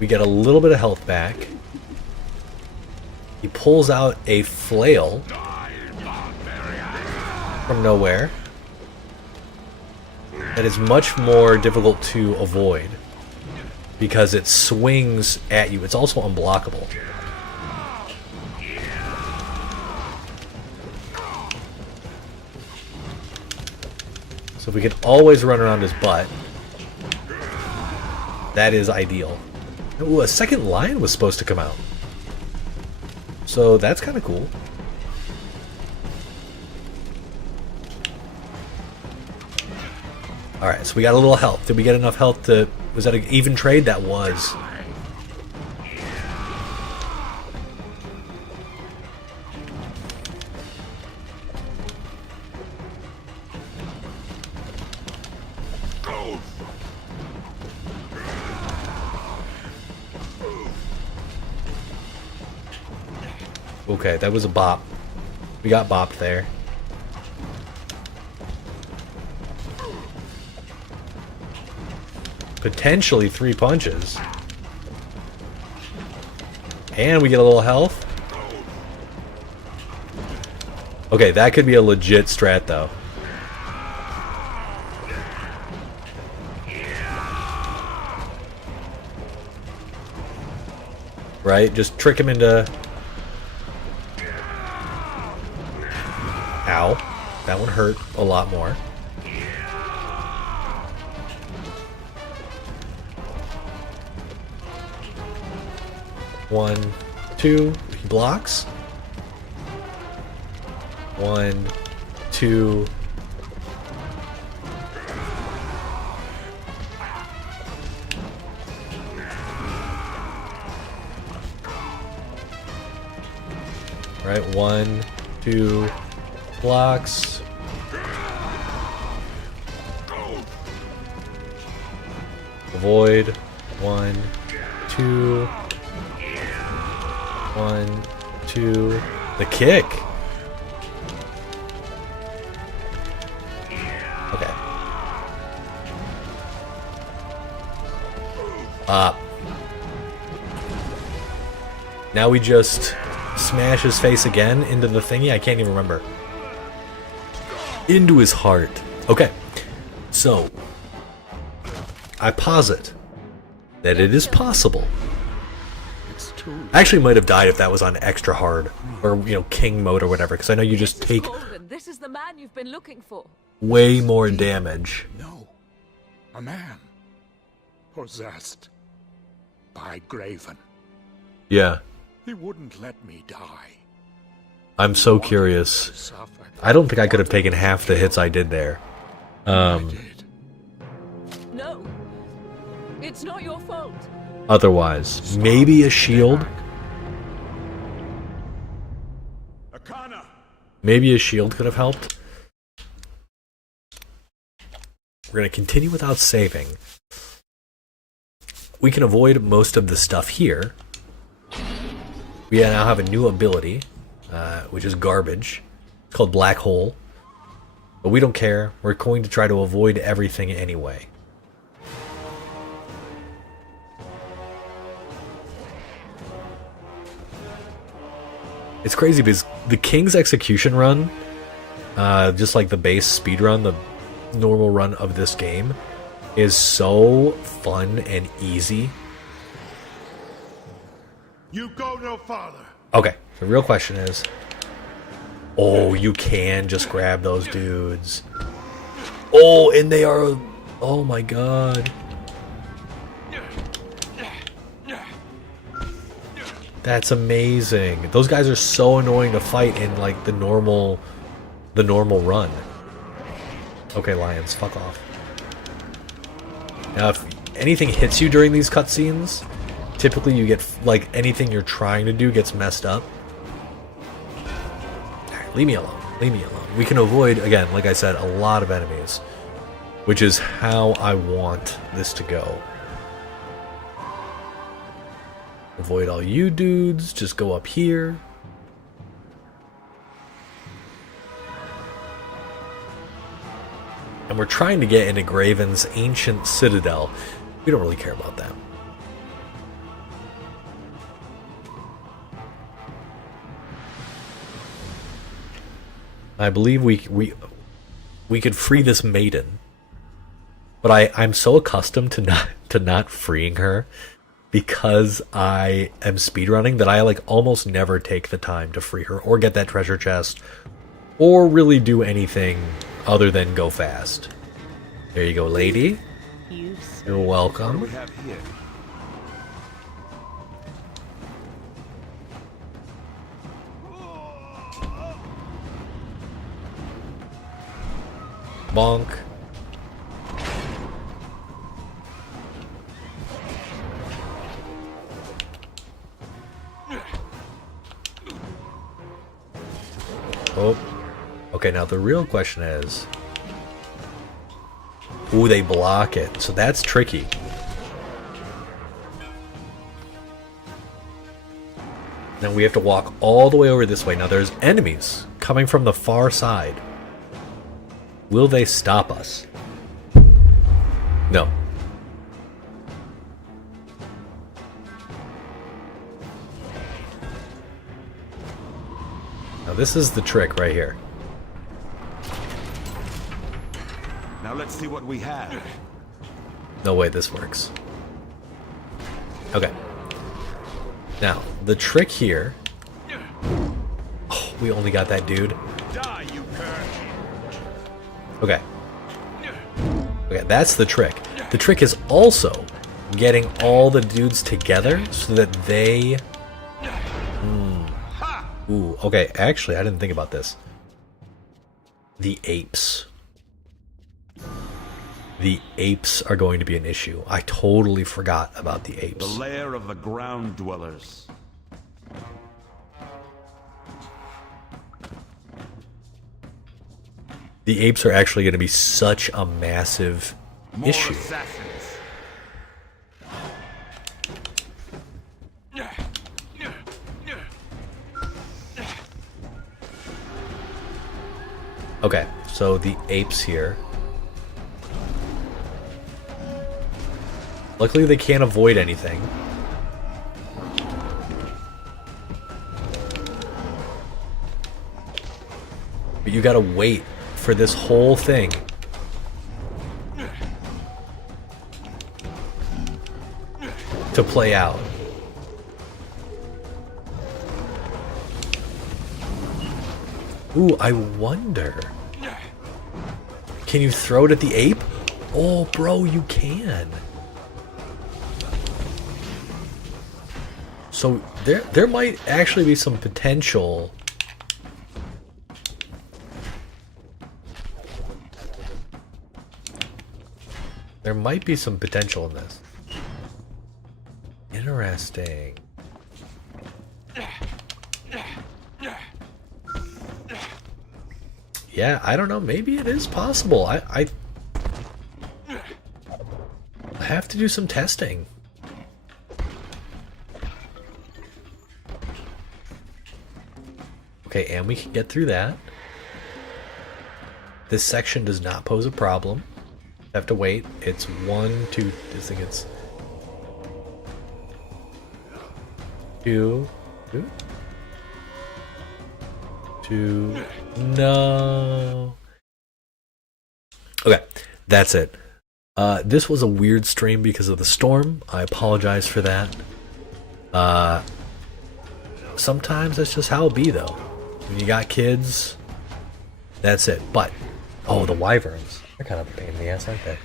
We get a little bit of health back. He pulls out a flail from nowhere that is much more difficult to avoid because it swings at you. It's also unblockable. So if we can always run around his butt, that is ideal. Ooh, a second lion was supposed to come out. So that's kind of cool. Alright, so we got a little health. Did we get enough health to... Was that an even trade? That was. Okay, that was a bop. We got bopped there. Potentially 3 punches. And we get a little health. Okay, that could be a legit strat though. Right? Just trick him into... Ow. That one hurt a lot more. One, 2, he blocks. 1, 2. Right, 1, 2. Blocks. Avoid. 1, 2. 1, 2. The kick. Okay. Now we just smash his face again into the thingy. I can't even remember. Into his heart. Okay. So, I posit that it is possible. I actually might have died if that was on extra hard, or king mode or whatever, because I know you just take This is the man you've been looking for. way more damage. No. A man. Possessed. By Graven. Yeah. He wouldn't let me die. I'm so curious. I don't think I could have taken half the hits I did there. No. It's not your fault. Otherwise, maybe a shield. Maybe a shield could have helped. We're going to continue without saving. We can avoid most of the stuff here. We now have a new ability, which is garbage. It's called Black Hole. But we don't care. We're going to try to avoid everything anyway. It's crazy because the King's Execution run, just like the base speed run, the normal run of this game, is so fun and easy. You go no farther. Okay, the real question is, oh, you can just grab those dudes. Oh, and they are, oh my god. That's amazing. Those guys are so annoying to fight in like the normal run. Okay, lions, fuck off. Now, if anything hits you during these cutscenes, typically you get, like, anything you're trying to do gets messed up. Alright, leave me alone. Leave me alone. We can avoid, again, like I said, a lot of enemies, which is how I want this to go. Avoid all you dudes. Just go up here. And we're trying to get into Graven's ancient citadel. We don't really care about that. I believe we could free this maiden. But I'm so accustomed to not freeing her because I am speedrunning that I like almost never take the time to free her or get that treasure chest or really do anything other than go fast. There you go, lady. You're welcome. What do we have here? Bonk. Oh. Okay, now the real question is... Ooh, they block it. So that's tricky. Now we have to walk all the way over this way. Now there's enemies coming from the far side. Will they stop us? No. Now this is the trick right here. Now let's see what we have. No way this works. Okay. Now, the trick here... Oh, we only got that dude. Okay. Okay, that's the trick. The trick is also getting all the dudes together so that they... Ooh, okay, actually, I didn't think about this. The apes. The apes are going to be an issue. I totally forgot about the apes. The lair of the ground dwellers. The apes are actually going to be such a massive issue. Assassins. Okay, so the apes here. Luckily they can't avoid anything. But you gotta wait for this whole thing. To play out. Ooh, I wonder. Can you throw it at the ape? Oh, bro, you can. So there might actually be some potential. There might be some potential in this. Interesting. Yeah, I don't know. Maybe it is possible. I have to do some testing. Okay, and we can get through that. This section does not pose a problem. Have to wait. It's 1, 2. I think it's 2. 2. No. Okay, that's it. This was a weird stream because of the storm. I apologize for that. Sometimes that's just how it be, though. When you got kids, that's it. But, oh, the wyverns. They're kind of a pain in the ass, aren't they?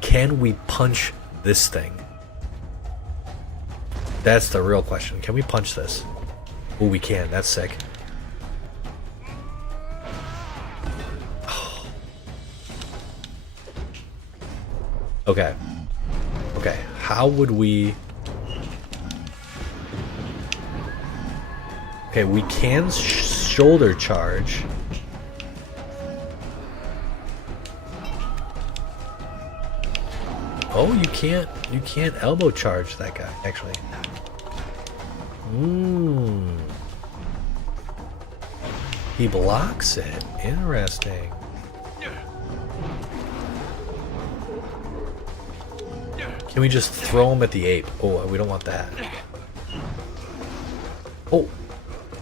Can we punch this thing? That's the real question. Can we punch this? Oh, we can. That's sick. Oh. Okay. Okay. How would we... Okay, we can shoulder charge. Oh, you can't elbow charge that guy, actually. He blocks it. Interesting. Can we just throw him at the ape? Oh, we don't want that. Oh,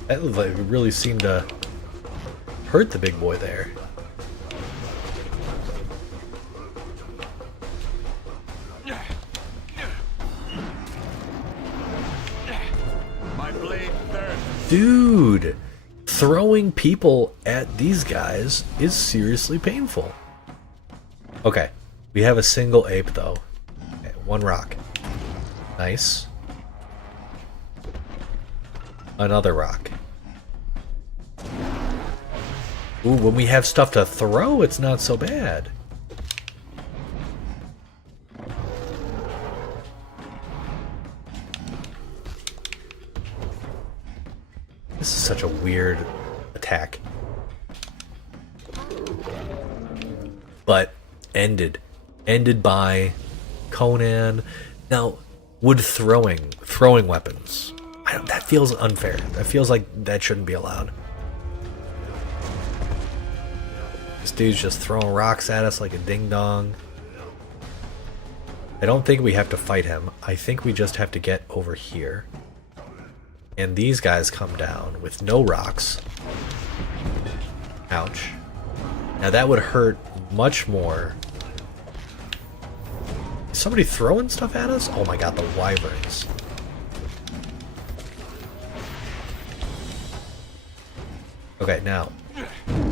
that looked like it really seemed to hurt the big boy there. Dude, throwing people at these guys is seriously painful. Okay, we have a single ape though. Okay, 1 rock. Nice. Another rock. Ooh, when we have stuff to throw, it's not so bad. This is such a weird attack. But ended by Conan. Now, would throwing weapons, that feels unfair. That feels like that shouldn't be allowed. This dude's just throwing rocks at us like a ding-dong. I don't think we have to fight him. I think we just have to get over here. And these guys come down with no rocks. Ouch. Now that would hurt much more. Is somebody throwing stuff at us? Oh my god, the wyverns. Okay, now,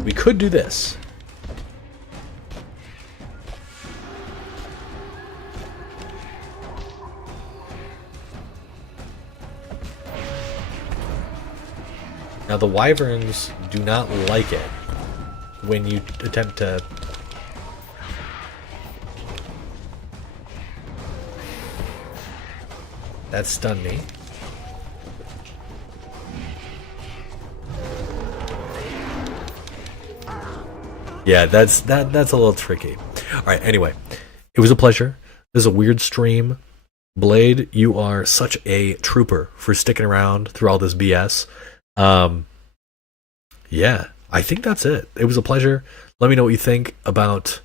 we could do this. Now the wyverns do not like it when you attempt to... That stunned me. Yeah, that's a little tricky. Alright, anyway. It was a pleasure. This is a weird stream. Blade, you are such a trooper for sticking around through all this BS. Yeah, I think that's it. It was a pleasure. Let me know what you think about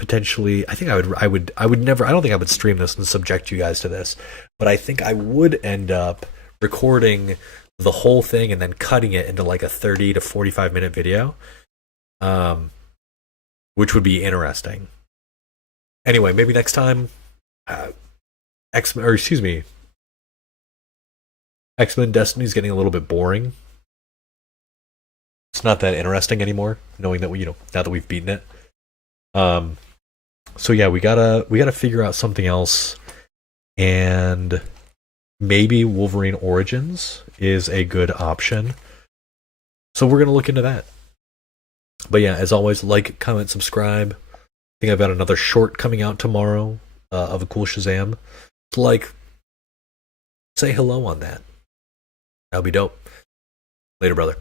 potentially, I think I would never, I don't think I would stream this and subject you guys to this, but I think I would end up recording the whole thing and then cutting it into like a 30 to 45 minute video, which would be interesting. Anyway, maybe next time, X-Men Destiny is getting a little bit boring. It's not that interesting anymore, knowing that now that we've beaten it. So yeah, we gotta figure out something else, and maybe Wolverine Origins is a good option. So we're gonna look into that. But yeah, as always, like, comment, subscribe. I think I've got another short coming out tomorrow of a cool Shazam. So like, say hello on that. That'll be dope. Later, brother.